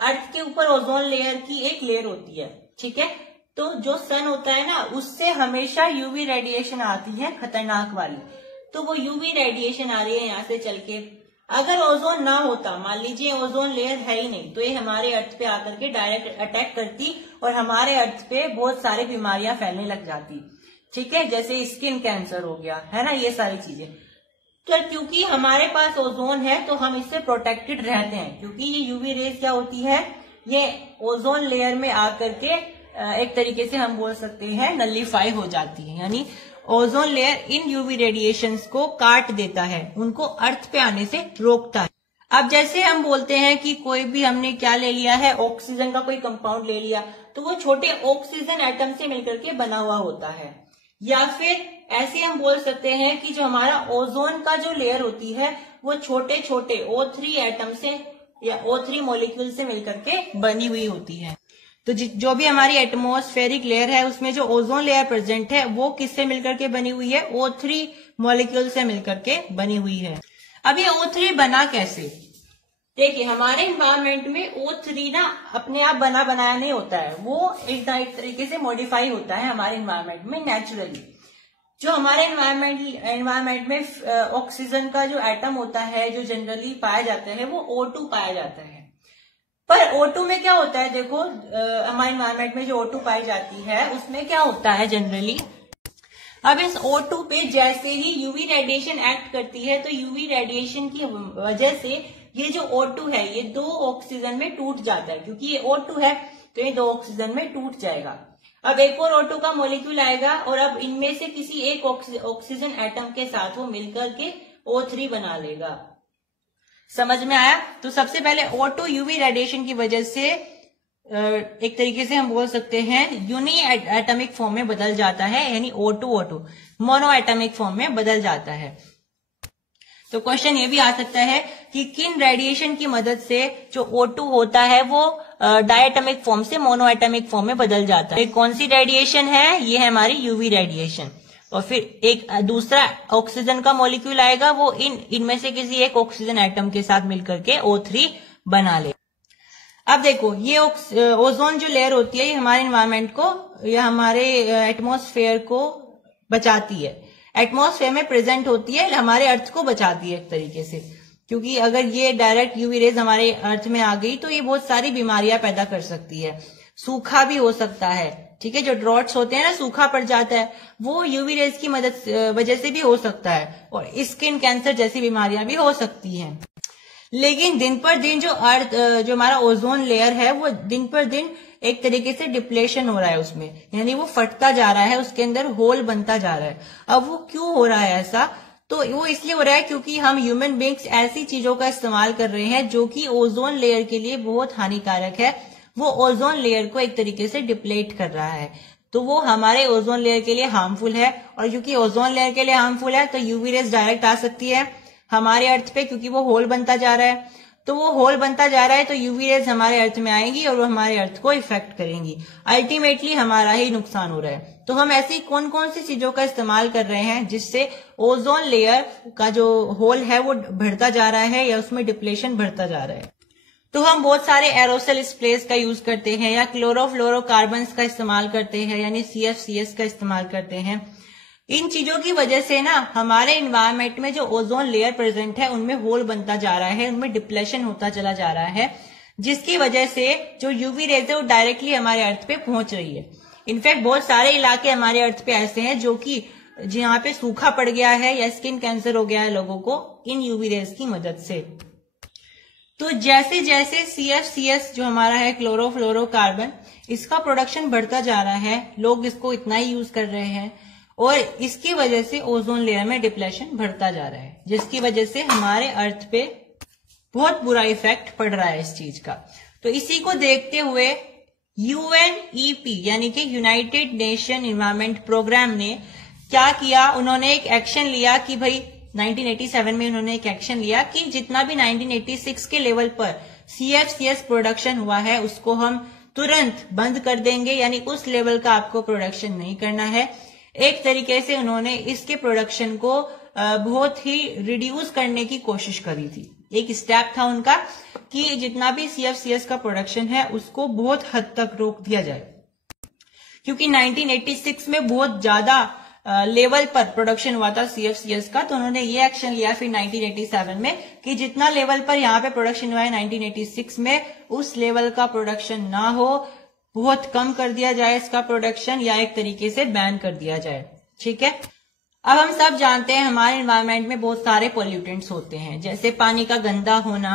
अर्थ के ऊपर ओजोन लेयर की एक लेयर होती है, ठीक है। तो जो सन होता है ना, उससे हमेशा यूवी रेडिएशन आती है खतरनाक वाली। तो वो यूवी रेडिएशन आ रही है यहाँ से चल के, अगर ओजोन ना होता, मान लीजिए ओजोन लेयर है ही नहीं, तो ये हमारे अर्थ पे आकर के डायरेक्ट अटैक करती और हमारे अर्थ पे बहुत सारी बीमारियां फैलने लग जाती, ठीक है। जैसे स्किन कैंसर हो गया, है ना, ये सारी चीजें। तो क्योंकि हमारे पास ओजोन है तो हम इससे प्रोटेक्टेड रहते हैं, क्योंकि ये यूवी रेज क्या होती है, ये ओजोन लेयर में आकर के एक तरीके से हम बोल सकते हैं नलिफाई हो जाती है, यानी ozone layer in UV radiations को काट देता है, उनको अर्थ पे आने से रोकता है। अब जैसे हम बोलते हैं कि कोई भी हमने क्या ले लिया है, ऑक्सीजन का कोई कंपाउंड ले लिया, तो वो छोटे ऑक्सीजन एटम से मिलकर के बना हुआ होता है। या फिर ऐसे हम बोल सकते हैं कि जो हमारा ओजोन का जो लेयर होती है वो छोटे छोटे O3 एटम से या O3 मॉलिक्यूल से मिलकर के बनी हुई होती है। तो जो भी हमारी एटमॉस्फेरिक लेयर है उसमें जो ओजोन लेयर प्रेजेंट है वो किससे मिलकर के बनी हुई है, O3 मॉलिक्यूल से मिलकर के बनी हुई है। अब ये O3 बना कैसे, देखिए हमारे इन्वायरमेंट में O3 ना अपने आप बना बनाया नहीं होता है, वो एक तरीके से मॉडिफाई होता है हमारे इन्वायरमेंट में नेचुरली। जो हमारे इन्वायरमेंट में ऑक्सीजन का जो एटम होता है जो जनरली पाया जाता है वो O2 पाया जाता है। पर O2 में क्या होता है, देखो हमारे इन्वायरमेंट में जो O2 पाई जाती है उसमें क्या होता है जनरली, अब इस O2 पे जैसे ही यूवी रेडिएशन एक्ट करती है तो यूवी रेडिएशन की वजह से ये जो O2 है ये 2 ऑक्सीजन में टूट जाता है, क्योंकि ये O2 है तो ये 2 ऑक्सीजन में टूट जाएगा। अब एक और O2 का मॉलिक्यूल आएगा और अब इनमें से किसी एक ऑक्सीजन एटम के साथ वो मिलकर के O3 बना लेगा। समझ में आया? तो सबसे पहले O2 यूवी रेडिएशन की वजह से एक तरीके से हम बोल सकते हैं यूनी एटॉमिक फॉर्म में बदल जाता है, यानी O2 मोनो एटॉमिक फॉर्म में बदल जाता है। तो क्वेश्चन ये भी आ सकता है कि किन रेडिएशन की मदद से जो O2 होता है वो डायटॉमिक फॉर्म से मोनो एटॉमिक फॉर्म में बदल जाता है। कौन सी रेडिएशन है, ये है हमारी यूवी रेडिएशन। और फिर एक दूसरा ऑक्सीजन का मॉलिक्यूल आएगा, वो इनमें से किसी एक ऑक्सीजन एटम के साथ मिलकर के O3 बना ले। अब देखो ये ओजोन जो लेयर होती है ये हमारे एनवायरनमेंट को या हमारे एटमॉस्फेयर को बचाती है, एटमॉस्फेयर में प्रेजेंट होती है, हमारे अर्थ को बचाती है एक तरीके से। क्योंकि अगर ये डायरेक्ट यूवी रेज हमारे अर्थ में आ गई तो ये बहुत सारी बीमारियां पैदा कर सकती है, सूखा भी हो सकता है, ठीक है। जो ड्रॉट्स होते हैं ना, सूखा पड़ जाता है, वो यूवी रेज की वजह से भी हो सकता है, और स्किन कैंसर जैसी बीमारियां भी हो सकती हैं। लेकिन दिन पर दिन जो हमारा ओजोन लेयर है वो दिन पर दिन एक तरीके से डिप्लेशन हो रहा है उसमें, यानी वो फटता जा रहा है, उसके अंदर होल बनता जा रहा है। अब वो क्यों हो रहा है ऐसा, तो वो इसलिए हो रहा है क्योंकि हम ह्यूमन बींग्स ऐसी चीजों का इस्तेमाल कर रहे हैं जो कि ओजोन लेयर के लिए बहुत हानिकारक है। वो ओजोन लेयर को एक तरीके से डिप्लेट कर रहा है, तो वो हमारे ओजोन लेयर के लिए हार्मफुल है। और क्योंकि ओजोन लेयर के लिए हार्मफुल है तो यूवी रेज डायरेक्ट आ सकती है हमारे अर्थ पे, क्योंकि वो होल बनता जा रहा है। तो वो होल बनता जा रहा है तो यूवी रेज हमारे अर्थ में आएंगी और वो हमारे अर्थ को इफेक्ट करेंगी, अल्टीमेटली हमारा ही नुकसान हो रहा है। तो हम ऐसी कौन कौन सी चीजों का इस्तेमाल कर रहे हैं जिससे ओजोन लेयर का जो होल है वो बढ़ता जा रहा है या उसमें डिप्लेशन बढ़ता जा रहा है। तो हम बहुत सारे एरोसल स्प्रेस का यूज करते हैं या क्लोरोफ्लोरोकार्बन्स का इस्तेमाल करते हैं, यानी CFCS का इस्तेमाल करते हैं। इन चीजों की वजह से ना हमारे एनवायरनमेंट में जो ओजोन लेयर प्रेजेंट है उनमें होल बनता जा रहा है, उनमें डिप्लेशन होता चला जा रहा है, जिसकी वजह से जो यूवी रेज है वो डायरेक्टली हमारे अर्थ पे पहुंच रही है। इनफैक्ट बहुत सारे इलाके हमारे अर्थ पे ऐसे हैं जो कि जहाँ पे सूखा पड़ गया है या स्किन कैंसर हो गया है लोगों को इन यूवी रेज की मदद से। तो जैसे जैसे CFCS जो हमारा है क्लोरोफ्लोरोकार्बन, इसका प्रोडक्शन बढ़ता जा रहा है, लोग इसको इतना ही यूज कर रहे हैं और इसकी वजह से ओजोन लेयर में डिप्लेशन बढ़ता जा रहा है, जिसकी वजह से हमारे अर्थ पे बहुत बुरा इफेक्ट पड़ रहा है इस चीज का। तो इसी को देखते हुए UNEP यानी कि यूनाइटेड नेशन एनवायरनमेंट प्रोग्राम ने क्या किया, उन्होंने एक एक्शन लिया कि भाई 1987 में उन्होंने एक एक्शन लिया कि जितना भी 1986 के लेवल पर CFCS प्रोडक्शन हुआ है उसको हम तुरंत बंद कर देंगे, यानी उस लेवल का आपको प्रोडक्शन नहीं करना है। एक तरीके से उन्होंने इसके प्रोडक्शन को बहुत ही रिड्यूस करने की कोशिश करी थी। एक स्टेप था उनका कि जितना भी CFCS का प्रोडक्शन है उसको बहुत हद तक रोक दिया जाए, क्योंकि 1986 में बहुत ज्यादा लेवल पर प्रोडक्शन हुआ था CFCS का। तो उन्होंने ये एक्शन लिया फिर 1987 में कि जितना लेवल पर यहाँ पे प्रोडक्शन हुआ है 1986 में, उस लेवल का प्रोडक्शन ना हो, बहुत कम कर दिया जाए इसका प्रोडक्शन, या एक तरीके से बैन कर दिया जाए। ठीक है। अब हम सब जानते हैं हमारे एनवायरमेंट में बहुत सारे पोल्यूटेंट्स होते हैं, जैसे पानी का गंदा होना,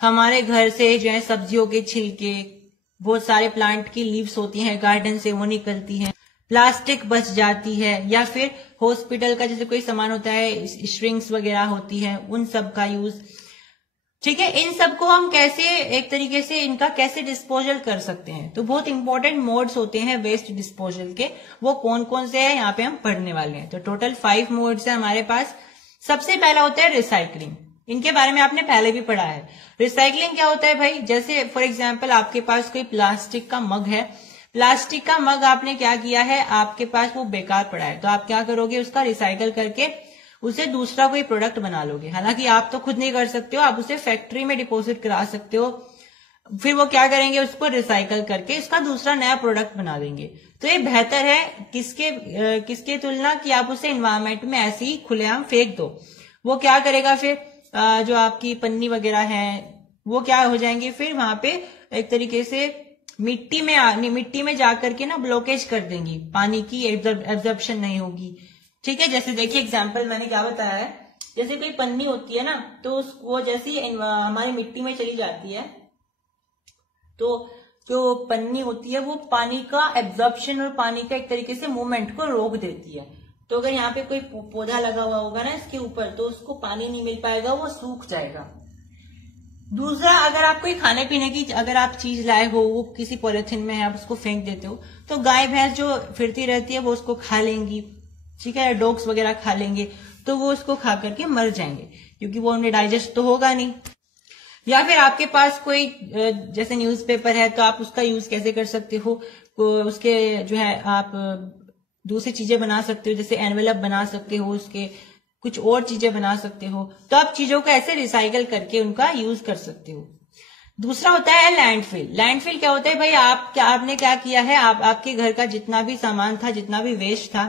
हमारे घर से जो है सब्जियों के छिलके, बहुत सारे प्लांट की लीव्स होती हैं गार्डन से वो निकलती हैं, प्लास्टिक बच जाती है, या फिर हॉस्पिटल का जैसे कोई सामान होता है, श्रिंक्स वगैरह होती है, उन सब का यूज। ठीक है। इन सब को हम कैसे एक तरीके से इनका कैसे डिस्पोजल कर सकते हैं, तो बहुत इंपॉर्टेंट मोड्स होते हैं वेस्ट डिस्पोजल के। वो कौन कौन से हैं यहाँ पे हम पढ़ने वाले हैं। तो टोटल 5 मोड्स है हमारे पास। सबसे पहला होता है रिसाइकलिंग। इनके बारे में आपने पहले भी पढ़ा है। रिसाइकलिंग क्या होता है भाई, जैसे फॉर एग्जाम्पल आपके पास कोई प्लास्टिक का मग है, प्लास्टिक का मग आपने क्या किया है, आपके पास वो बेकार पड़ा है, तो आप क्या करोगे, उसका रिसाइकल करके उसे दूसरा कोई प्रोडक्ट बना लोगे। हालांकि आप तो खुद नहीं कर सकते हो, आप उसे फैक्ट्री में डिपॉजिट करा सकते हो, फिर वो क्या करेंगे, उसको रिसाइकल करके इसका दूसरा नया प्रोडक्ट बना देंगे। तो ये बेहतर है किसके तुलना कि आप उसे एनवायरमेंट में ऐसे ही खुलेआम फेंक दो। वो क्या करेगा, फिर जो आपकी पन्नी वगैरह है वो क्या हो जाएंगे, फिर वहां पे एक तरीके से मिट्टी में जाकर के ना ब्लॉकेज कर देंगी, पानी की एब्जॉर्प्शन नहीं होगी। ठीक है। जैसे देखिए एग्जाम्पल मैंने क्या बताया है, जैसे कोई पन्नी होती है ना, तो वो जैसे हमारी मिट्टी में चली जाती है, तो जो पन्नी होती है वो पानी का एब्जॉर्प्शन और पानी का एक तरीके से मूवमेंट को रोक देती है। तो अगर यहाँ पे कोई पौधा लगा हुआ होगा ना इसके ऊपर, तो उसको पानी नहीं मिल पाएगा, वो सूख जाएगा। दूसरा, अगर आप कोई खाने पीने की अगर आप चीज लाए हो, वो किसी पॉलिथीन में है, आप उसको फेंक देते हो, तो गाय भैंस जो फिरती रहती है वो उसको खा लेंगी। ठीक है। डॉग्स वगैरह खा लेंगे, तो वो उसको खा करके मर जाएंगे, क्योंकि वो उन्हें डाइजेस्ट तो होगा नहीं। या फिर आपके पास कोई जैसे न्यूज़पेपर है, तो आप उसका यूज कैसे कर सकते हो, उसके जो है आप दूसरी चीजें बना सकते हो, जैसे एनवेलप बना सकते हो, उसके कुछ और चीजें बना सकते हो। तो आप चीजों को ऐसे रिसाइकल करके उनका यूज कर सकते हो। दूसरा होता है लैंडफिल। लैंडफिल क्या होता है भाई, आपने क्या किया है, आपके घर का जितना भी सामान था, जितना भी वेस्ट था,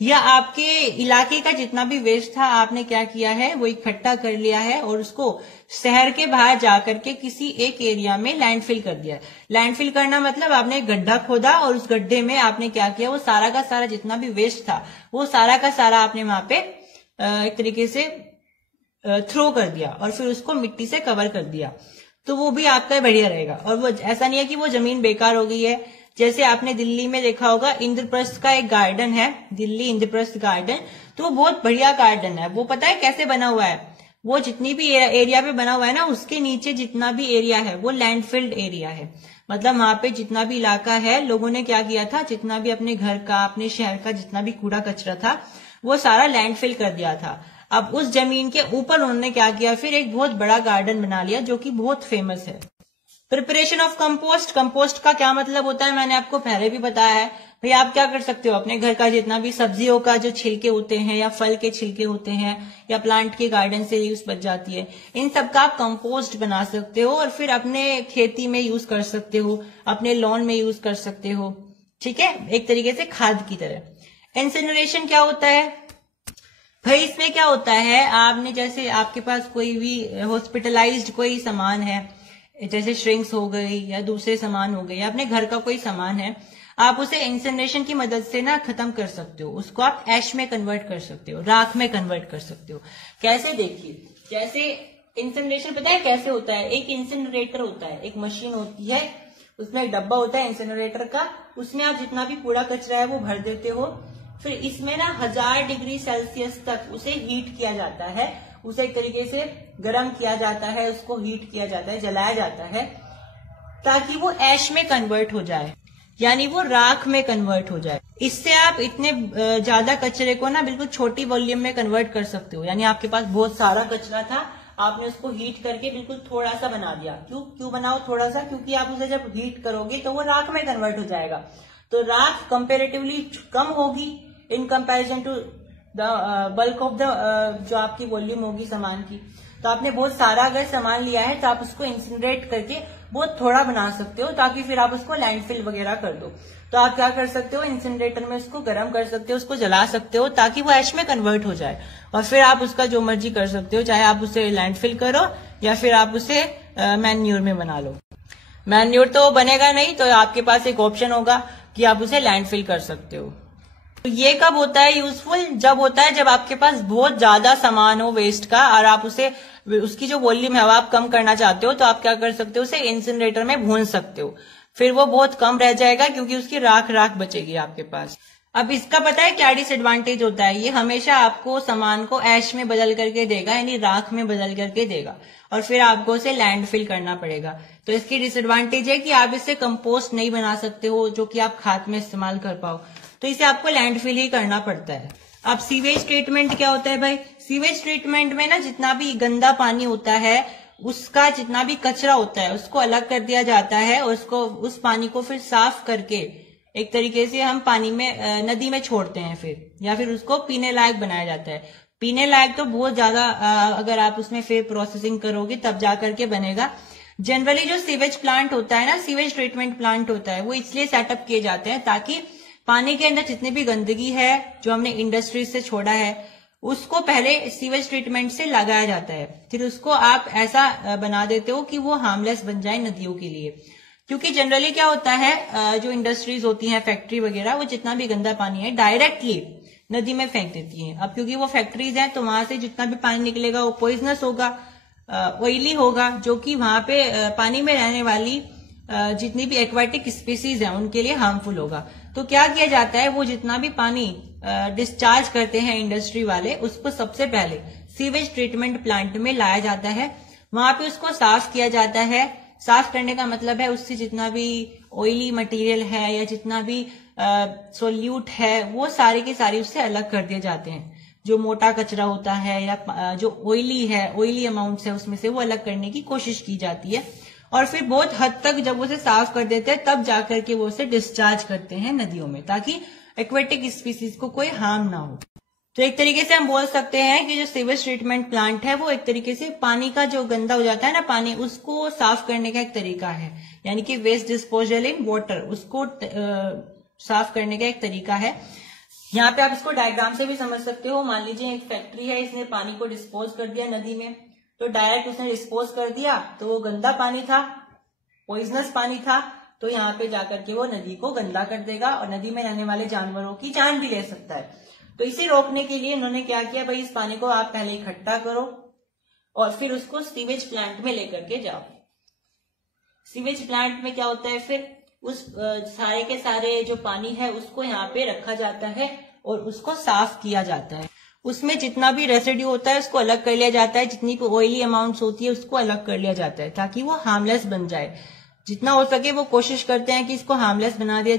या आपके इलाके का जितना भी वेस्ट था, आपने क्या किया है, वो इकट्ठा कर लिया है और उसको शहर के बाहर जाकर के किसी एक एरिया में लैंडफिल कर दिया। लैंडफिल करना मतलब आपने एक गड्ढा खोदा और उस गड्ढे में आपने क्या किया, वो सारा का सारा जितना भी वेस्ट था, वो सारा का सारा आपने वहां पे एक तरीके से थ्रो कर दिया और फिर उसको मिट्टी से कवर कर दिया। तो वो भी आपका बढ़िया रहेगा। और वो ऐसा नहीं है कि वो जमीन बेकार हो गई है। जैसे आपने दिल्ली में देखा होगा, इंद्रप्रस्थ का एक गार्डन है, दिल्ली इंद्रप्रस्थ गार्डन, तो वो बहुत बढ़िया गार्डन है। वो पता है कैसे बना हुआ है, वो जितनी भी एरिया पे बना हुआ है ना, उसके नीचे जितना भी एरिया है वो लैंडफिल्ड एरिया है। मतलब वहां पे जितना भी इलाका है, लोगों ने क्या किया था, जितना भी अपने घर का, अपने शहर का जितना भी कूड़ा कचरा था, वो सारा लैंडफिल कर दिया था। अब उस जमीन के ऊपर उन्होंने क्या किया, फिर एक बहुत बड़ा गार्डन बना लिया, जो कि बहुत फेमस है। Preparation of compost. कंपोस्ट का क्या मतलब होता है, मैंने आपको पहले भी बताया है। भाई आप क्या कर सकते हो, अपने घर का जितना भी सब्जियों का जो छिलके होते हैं, या फल के छिलके होते हैं, या प्लांट के गार्डन से यूज बच जाती है, इन सब का आप कंपोस्ट बना सकते हो और फिर अपने खेती में यूज कर सकते हो, अपने लॉन में यूज कर सकते हो। ठीक है, एक तरीके से खाद की तरह। इंसिनरेशन क्या होता है भाई, इसमें क्या होता है, आपने जैसे आपके पास कोई भी हॉस्पिटलाइज्ड कोई सामान है, जैसे श्रिंक्स हो गई या दूसरे सामान हो गए, या अपने घर का कोई सामान है, आप उसे इंसिनरेशन की मदद से ना खत्म कर सकते हो। उसको आप ऐश में कन्वर्ट कर सकते हो, राख में कन्वर्ट कर सकते हो। कैसे, देखिए, जैसे इंसिनरेशन पता है कैसे होता है, एक इंसिनरेटर होता है, एक मशीन होती है, उसमें एक डब्बा होता है इंसिनरेटर का, उसमें आप जितना भी कूड़ा कचरा है वो भर देते हो, फिर इसमें ना 1000 डिग्री सेल्सियस तक उसे हीट किया जाता है, उसे एक तरीके से गर्म किया जाता है, उसको हीट किया जाता है, जलाया जाता है, ताकि वो ऐश में कन्वर्ट हो जाए, यानी वो राख में कन्वर्ट हो जाए। इससे आप इतने ज्यादा कचरे को ना बिल्कुल छोटी वॉल्यूम में कन्वर्ट कर सकते हो। यानी आपके पास बहुत सारा कचरा था, आपने उसको हीट करके बिल्कुल थोड़ा सा बना दिया। क्यों बनाओ थोड़ा सा? क्योंकि आप उसे जब हीट करोगे तो वो राख में कन्वर्ट हो जाएगा। तो राख कंपेरेटिवली कम होगी in comparison to the bulk of the जो आपकी वॉल्यूम होगी सामान की। तो आपने बहुत सारा अगर सामान लिया है तो आप उसको इंसिनरेट करके बहुत थोड़ा बना सकते हो, ताकि फिर आप उसको लैंडफिल वगैरह कर दो। तो आप क्या कर सकते हो, इंसिनरेटर में उसको गर्म कर सकते हो, उसको जला सकते हो ताकि वो ऐश में कन्वर्ट हो जाए, और फिर आप उसका जो मर्जी कर सकते हो, चाहे आप उसे लैंडफिल करो या फिर आप उसे मैन्योर में बना लो। मैन्योर तो बनेगा नहीं, तो आपके पास एक ऑप्शन होगा कि आप उसे लैंडफिल कर सकते हो। तो ये कब होता है यूजफुल? जब होता है जब आपके पास बहुत ज्यादा सामान हो वेस्ट का, और आप उसे उसकी जो वॉल्यूम है वो आप कम करना चाहते हो, तो आप क्या कर सकते हो, उसे इंसिनरेटर में भून सकते हो। फिर वो बहुत कम रह जाएगा क्योंकि उसकी राख बचेगी आपके पास। अब इसका पता है क्या डिसएडवांटेज होता है? ये हमेशा आपको सामान को ऐश में बदल करके देगा, यानी राख में बदल करके देगा, और फिर आपको उसे लैंडफिल करना पड़ेगा। तो इसकी डिसएडवांटेज है कि आप इसे कंपोस्ट नहीं बना सकते हो जो कि आप खाद में इस्तेमाल कर पाओ, तो इसे आपको लैंडफिल ही करना पड़ता है। अब सीवेज ट्रीटमेंट क्या होता है भाई? सीवेज ट्रीटमेंट में ना जितना भी गंदा पानी होता है, उसका जितना भी कचरा होता है उसको अलग कर दिया जाता है, और उस पानी को फिर साफ करके एक तरीके से हम पानी में नदी में छोड़ते हैं फिर, या फिर उसको पीने लायक बनाया जाता है। पीने लायक तो बहुत ज्यादा अगर आप उसमें फिर प्रोसेसिंग करोगे तब जा करके बनेगा। जनरली जो सीवेज प्लांट होता है ना, सीवेज ट्रीटमेंट प्लांट होता है, वो इसलिए सेटअप किए जाते हैं ताकि पानी के अंदर जितनी भी गंदगी है जो हमने इंडस्ट्रीज से छोड़ा है उसको पहले सीवेज ट्रीटमेंट से लगाया जाता है, फिर उसको आप ऐसा बना देते हो कि वो हार्मलेस बन जाए नदियों के लिए। क्योंकि जनरली क्या होता है, जो इंडस्ट्रीज होती हैं, फैक्ट्री वगैरह, वो जितना भी गंदा पानी है डायरेक्टली नदी में फेंक देती हैं। अब क्योंकि वो फैक्ट्रीज हैं तो वहां से जितना भी पानी निकलेगा वो पॉइजनस होगा, ऑयली होगा, जो कि वहां पे पानी में रहने वाली जितनी भी एक्वाटिक स्पीसीज हैं उनके लिए हार्मफुल होगा। तो क्या किया जाता है, वो जितना भी पानी डिस्चार्ज करते हैं इंडस्ट्री वाले, उसको सबसे पहले सीवेज ट्रीटमेंट प्लांट में लाया जाता है, वहां पे उसको साफ किया जाता है। साफ करने का मतलब है उससे जितना भी ऑयली मटेरियल है या जितना भी सोल्यूट है वो सारी की सारी उससे अलग कर दिए जाते हैं। जो मोटा कचरा होता है या जो ऑयली अमाउंट्स है उसमें से वो अलग करने की कोशिश की जाती है, और फिर बहुत हद तक जब उसे साफ कर देते हैं तब जाकर के वो उसे डिस्चार्ज करते हैं नदियों में, ताकि एक्वेटिक स्पीसीज को कोई हार्म ना हो। तो एक तरीके से हम बोल सकते हैं कि जो सीवेज ट्रीटमेंट प्लांट है वो एक तरीके से पानी का जो गंदा हो जाता है ना पानी, उसको साफ करने का एक तरीका है, यानी कि वेस्ट डिस्पोजल इन वाटर, उसको साफ करने का एक तरीका है। यहाँ पे आप इसको डायग्राम से भी समझ सकते हो। मान लीजिए एक फैक्ट्री है, इसने पानी को डिस्पोज कर दिया नदी में, तो डायरेक्ट उसने डिस्पोज कर दिया तो वो गंदा पानी था, पॉइजनस पानी था, तो यहाँ पे जाकर के वो नदी को गंदा कर देगा और नदी में रहने वाले जानवरों की जान भी ले सकता है। तो इसे रोकने के लिए इन्होंने क्या किया भाई, इस पानी को आप पहले इकट्ठा करो और फिर उसको सीवेज प्लांट में लेकर के जाओ। सीवेज प्लांट में क्या होता है, फिर उस सारे के सारे जो पानी है उसको यहाँ पे रखा जाता है और उसको साफ किया जाता है। उसमें जितना भी रेसिड्यू होता है उसको अलग कर लिया जाता है, जितनी भी ऑयली अमाउंट्स होती है उसको अलग कर लिया जाता है ताकि वो हार्मलेस बन जाए। जितना हो सके वो कोशिश करते हैं कि इसको हार्मलेस बना दिया